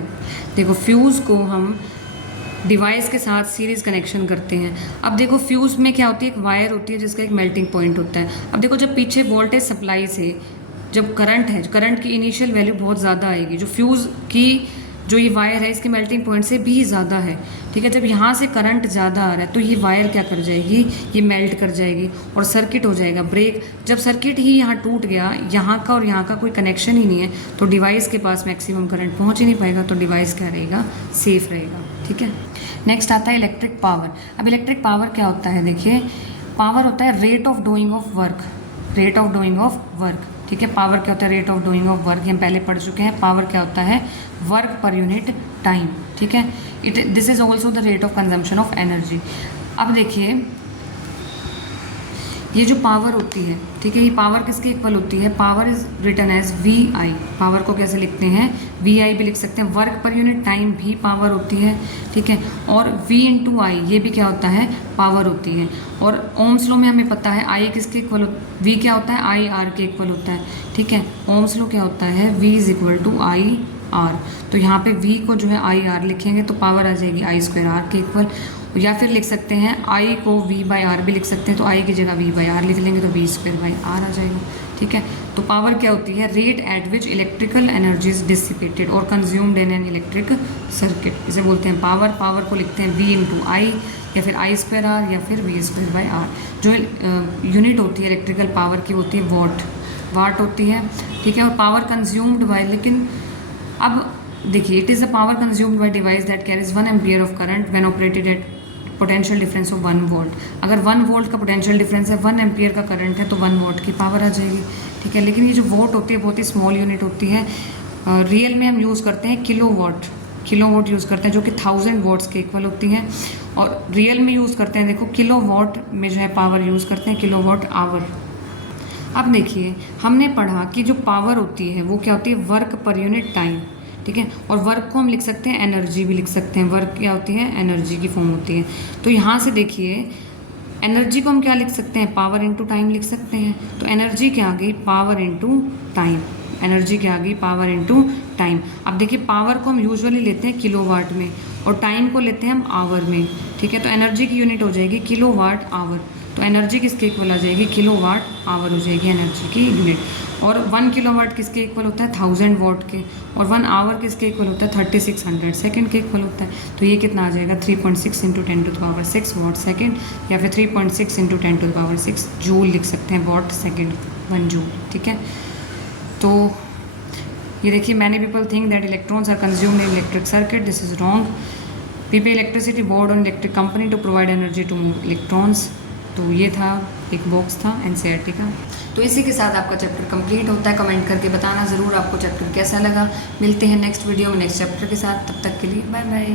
देखो फ्यूज़ को हम डिवाइस के साथ सीरीज़ कनेक्शन करते हैं। अब देखो फ्यूज़ में क्या होती है, एक वायर होती है जिसका एक मेल्टिंग पॉइंट होता है। अब देखो जब पीछे वोल्टेज सप्लाई से जब करंट है, करंट की इनिशियल वैल्यू बहुत ज़्यादा आएगी, जो फ्यूज़ की जो ये वायर है इसके मेल्टिंग पॉइंट से भी ज़्यादा है, ठीक है। जब यहाँ से करंट ज़्यादा आ रहा है तो ये वायर क्या कर जाएगी, ये मेल्ट कर जाएगी और सर्किट हो जाएगा ब्रेक। जब सर्किट ही यहाँ टूट गया, यहाँ का और यहाँ का कोई कनेक्शन ही नहीं है, तो डिवाइस के पास मैक्सिमम करंट पहुँच ही नहीं पाएगा, तो डिवाइस क्या रहेगा, सेफ रहेगा, ठीक है। नेक्स्ट आता है इलेक्ट्रिक पावर। अब इलेक्ट्रिक पावर क्या होता है, देखिए पावर होता है rate of doing of work, rate of doing of work, ठीक है। पावर क्या होता है, rate of doing of work, हम पहले पढ़ चुके हैं। पावर क्या होता है, वर्क पर यूनिट टाइम, ठीक है। This is also the rate of consumption of energy. अब देखिए ये जो पावर होती है, ठीक है, ये पावर किसके इक्वल होती है, power is written as V I. Power को कैसे लिखते हैं, वी आई भी लिख सकते हैं। वर्क पर यूनिट टाइम भी पावर होती है, ठीक है। और वी इंटू आई ये भी क्या होता है, पावर होती है। और ओम्स लॉ में हमें पता है आई किसके इक्वल, वी क्या होता है, आई आर के इक्वल होता है, ठीक है। ओम्स लॉ क्या होता है, V is equal to I R. तो यहाँ पे v को जो है आई आर लिखेंगे तो पावर आ जाएगी आई स्क्वायर आर के इक्वल। या फिर लिख सकते हैं i को v बाई आर भी लिख सकते हैं, तो i की जगह v बाई आर लिख लेंगे तो v स्क्वायर बाई आर आ जाएगा, ठीक है। तो पावर क्या होती है, rate at which electrical energy is dissipated और consumed in an electric circuit, इसे बोलते हैं पावर। पावर को लिखते हैं v इंटू आई या फिर आई स्क्वायर आर या फिर v स्क्वायर बाई आर। जो यूनिट होती है इलेक्ट्रिकल पावर की होती है वाट, वाट होती है, ठीक है। और पावर कंज्यूम्ड बाय, लेकिन अब देखिए, it is a power consumed bye device that carries 1 ampere of current when operated at potential difference of 1 volt. अगर 1 वोल्ट का पोटेंशियल डिफरेंस है, 1 एम्पियर का करंट है, तो 1 वोल्ट की पावर आ जाएगी। ठीक है, लेकिन ये जो वोट होती है बहुत ही स्मॉल यूनिट होती है। रियल में हम यूज़ करते हैं किलो वोट यूज़ करते हैं, जो कि 1000 वोट्स के इक्वल होती हैं। और रियल में यूज़ करते हैं, देखो किलो वॉट में जो है पावर यूज़ करते हैं किलो वॉट आवर। अब देखिए, हमने पढ़ा कि जो पावर होती है वो क्या होती है, वर्क पर यूनिट टाइम। ठीक है, और वर्क को हम लिख सकते हैं एनर्जी भी लिख सकते हैं। वर्क क्या होती है, एनर्जी की फॉर्म होती है। तो यहाँ से देखिए, एनर्जी को हम क्या लिख सकते हैं, पावर इनटू टाइम लिख सकते हैं। तो एनर्जी क्या आ गई, पावर इनटू टाइम। एनर्जी क्या आ गई, पावर इनटू टाइम। अब देखिए, पावर को हम यूजुअली लेते हैं किलोवाट में और टाइम को लेते हैं हम आवर में। ठीक है, तो एनर्जी की यूनिट हो जाएगी किलोवाट आवर। तो एनर्जी किसके इक्वल आ जाएगी, किलोवाट आवर हो जाएगी एनर्जी की यूनिट। और 1 किलोवाट किसके इक्वल होता है, 1000 वॉट के। और 1 आवर किसके इक्वल होता है, 3600 सेकंड के इक्वल होता है। तो ये कितना आ जाएगा, 3.6 इंटू 10⁻6 वॉट सेकंड, या फिर 3.6 इंटू 10⁻6 जूल लिख सकते हैं, वॉट सेकंड 1 जूल। ठीक है, तो ये देखिए, many people think that electrons are consumed in electric circuit, this is wrong. We pay electricity board on electric company to provide energy to move electrons. तो ये था, एक बॉक्स था एनसीईआरटी का। तो इसी के साथ आपका चैप्टर कंप्लीट होता है। कमेंट करके बताना ज़रूर आपको चैप्टर कैसा लगा। मिलते हैं नेक्स्ट वीडियो में नेक्स्ट चैप्टर के साथ, तब तक के लिए बाय बाय।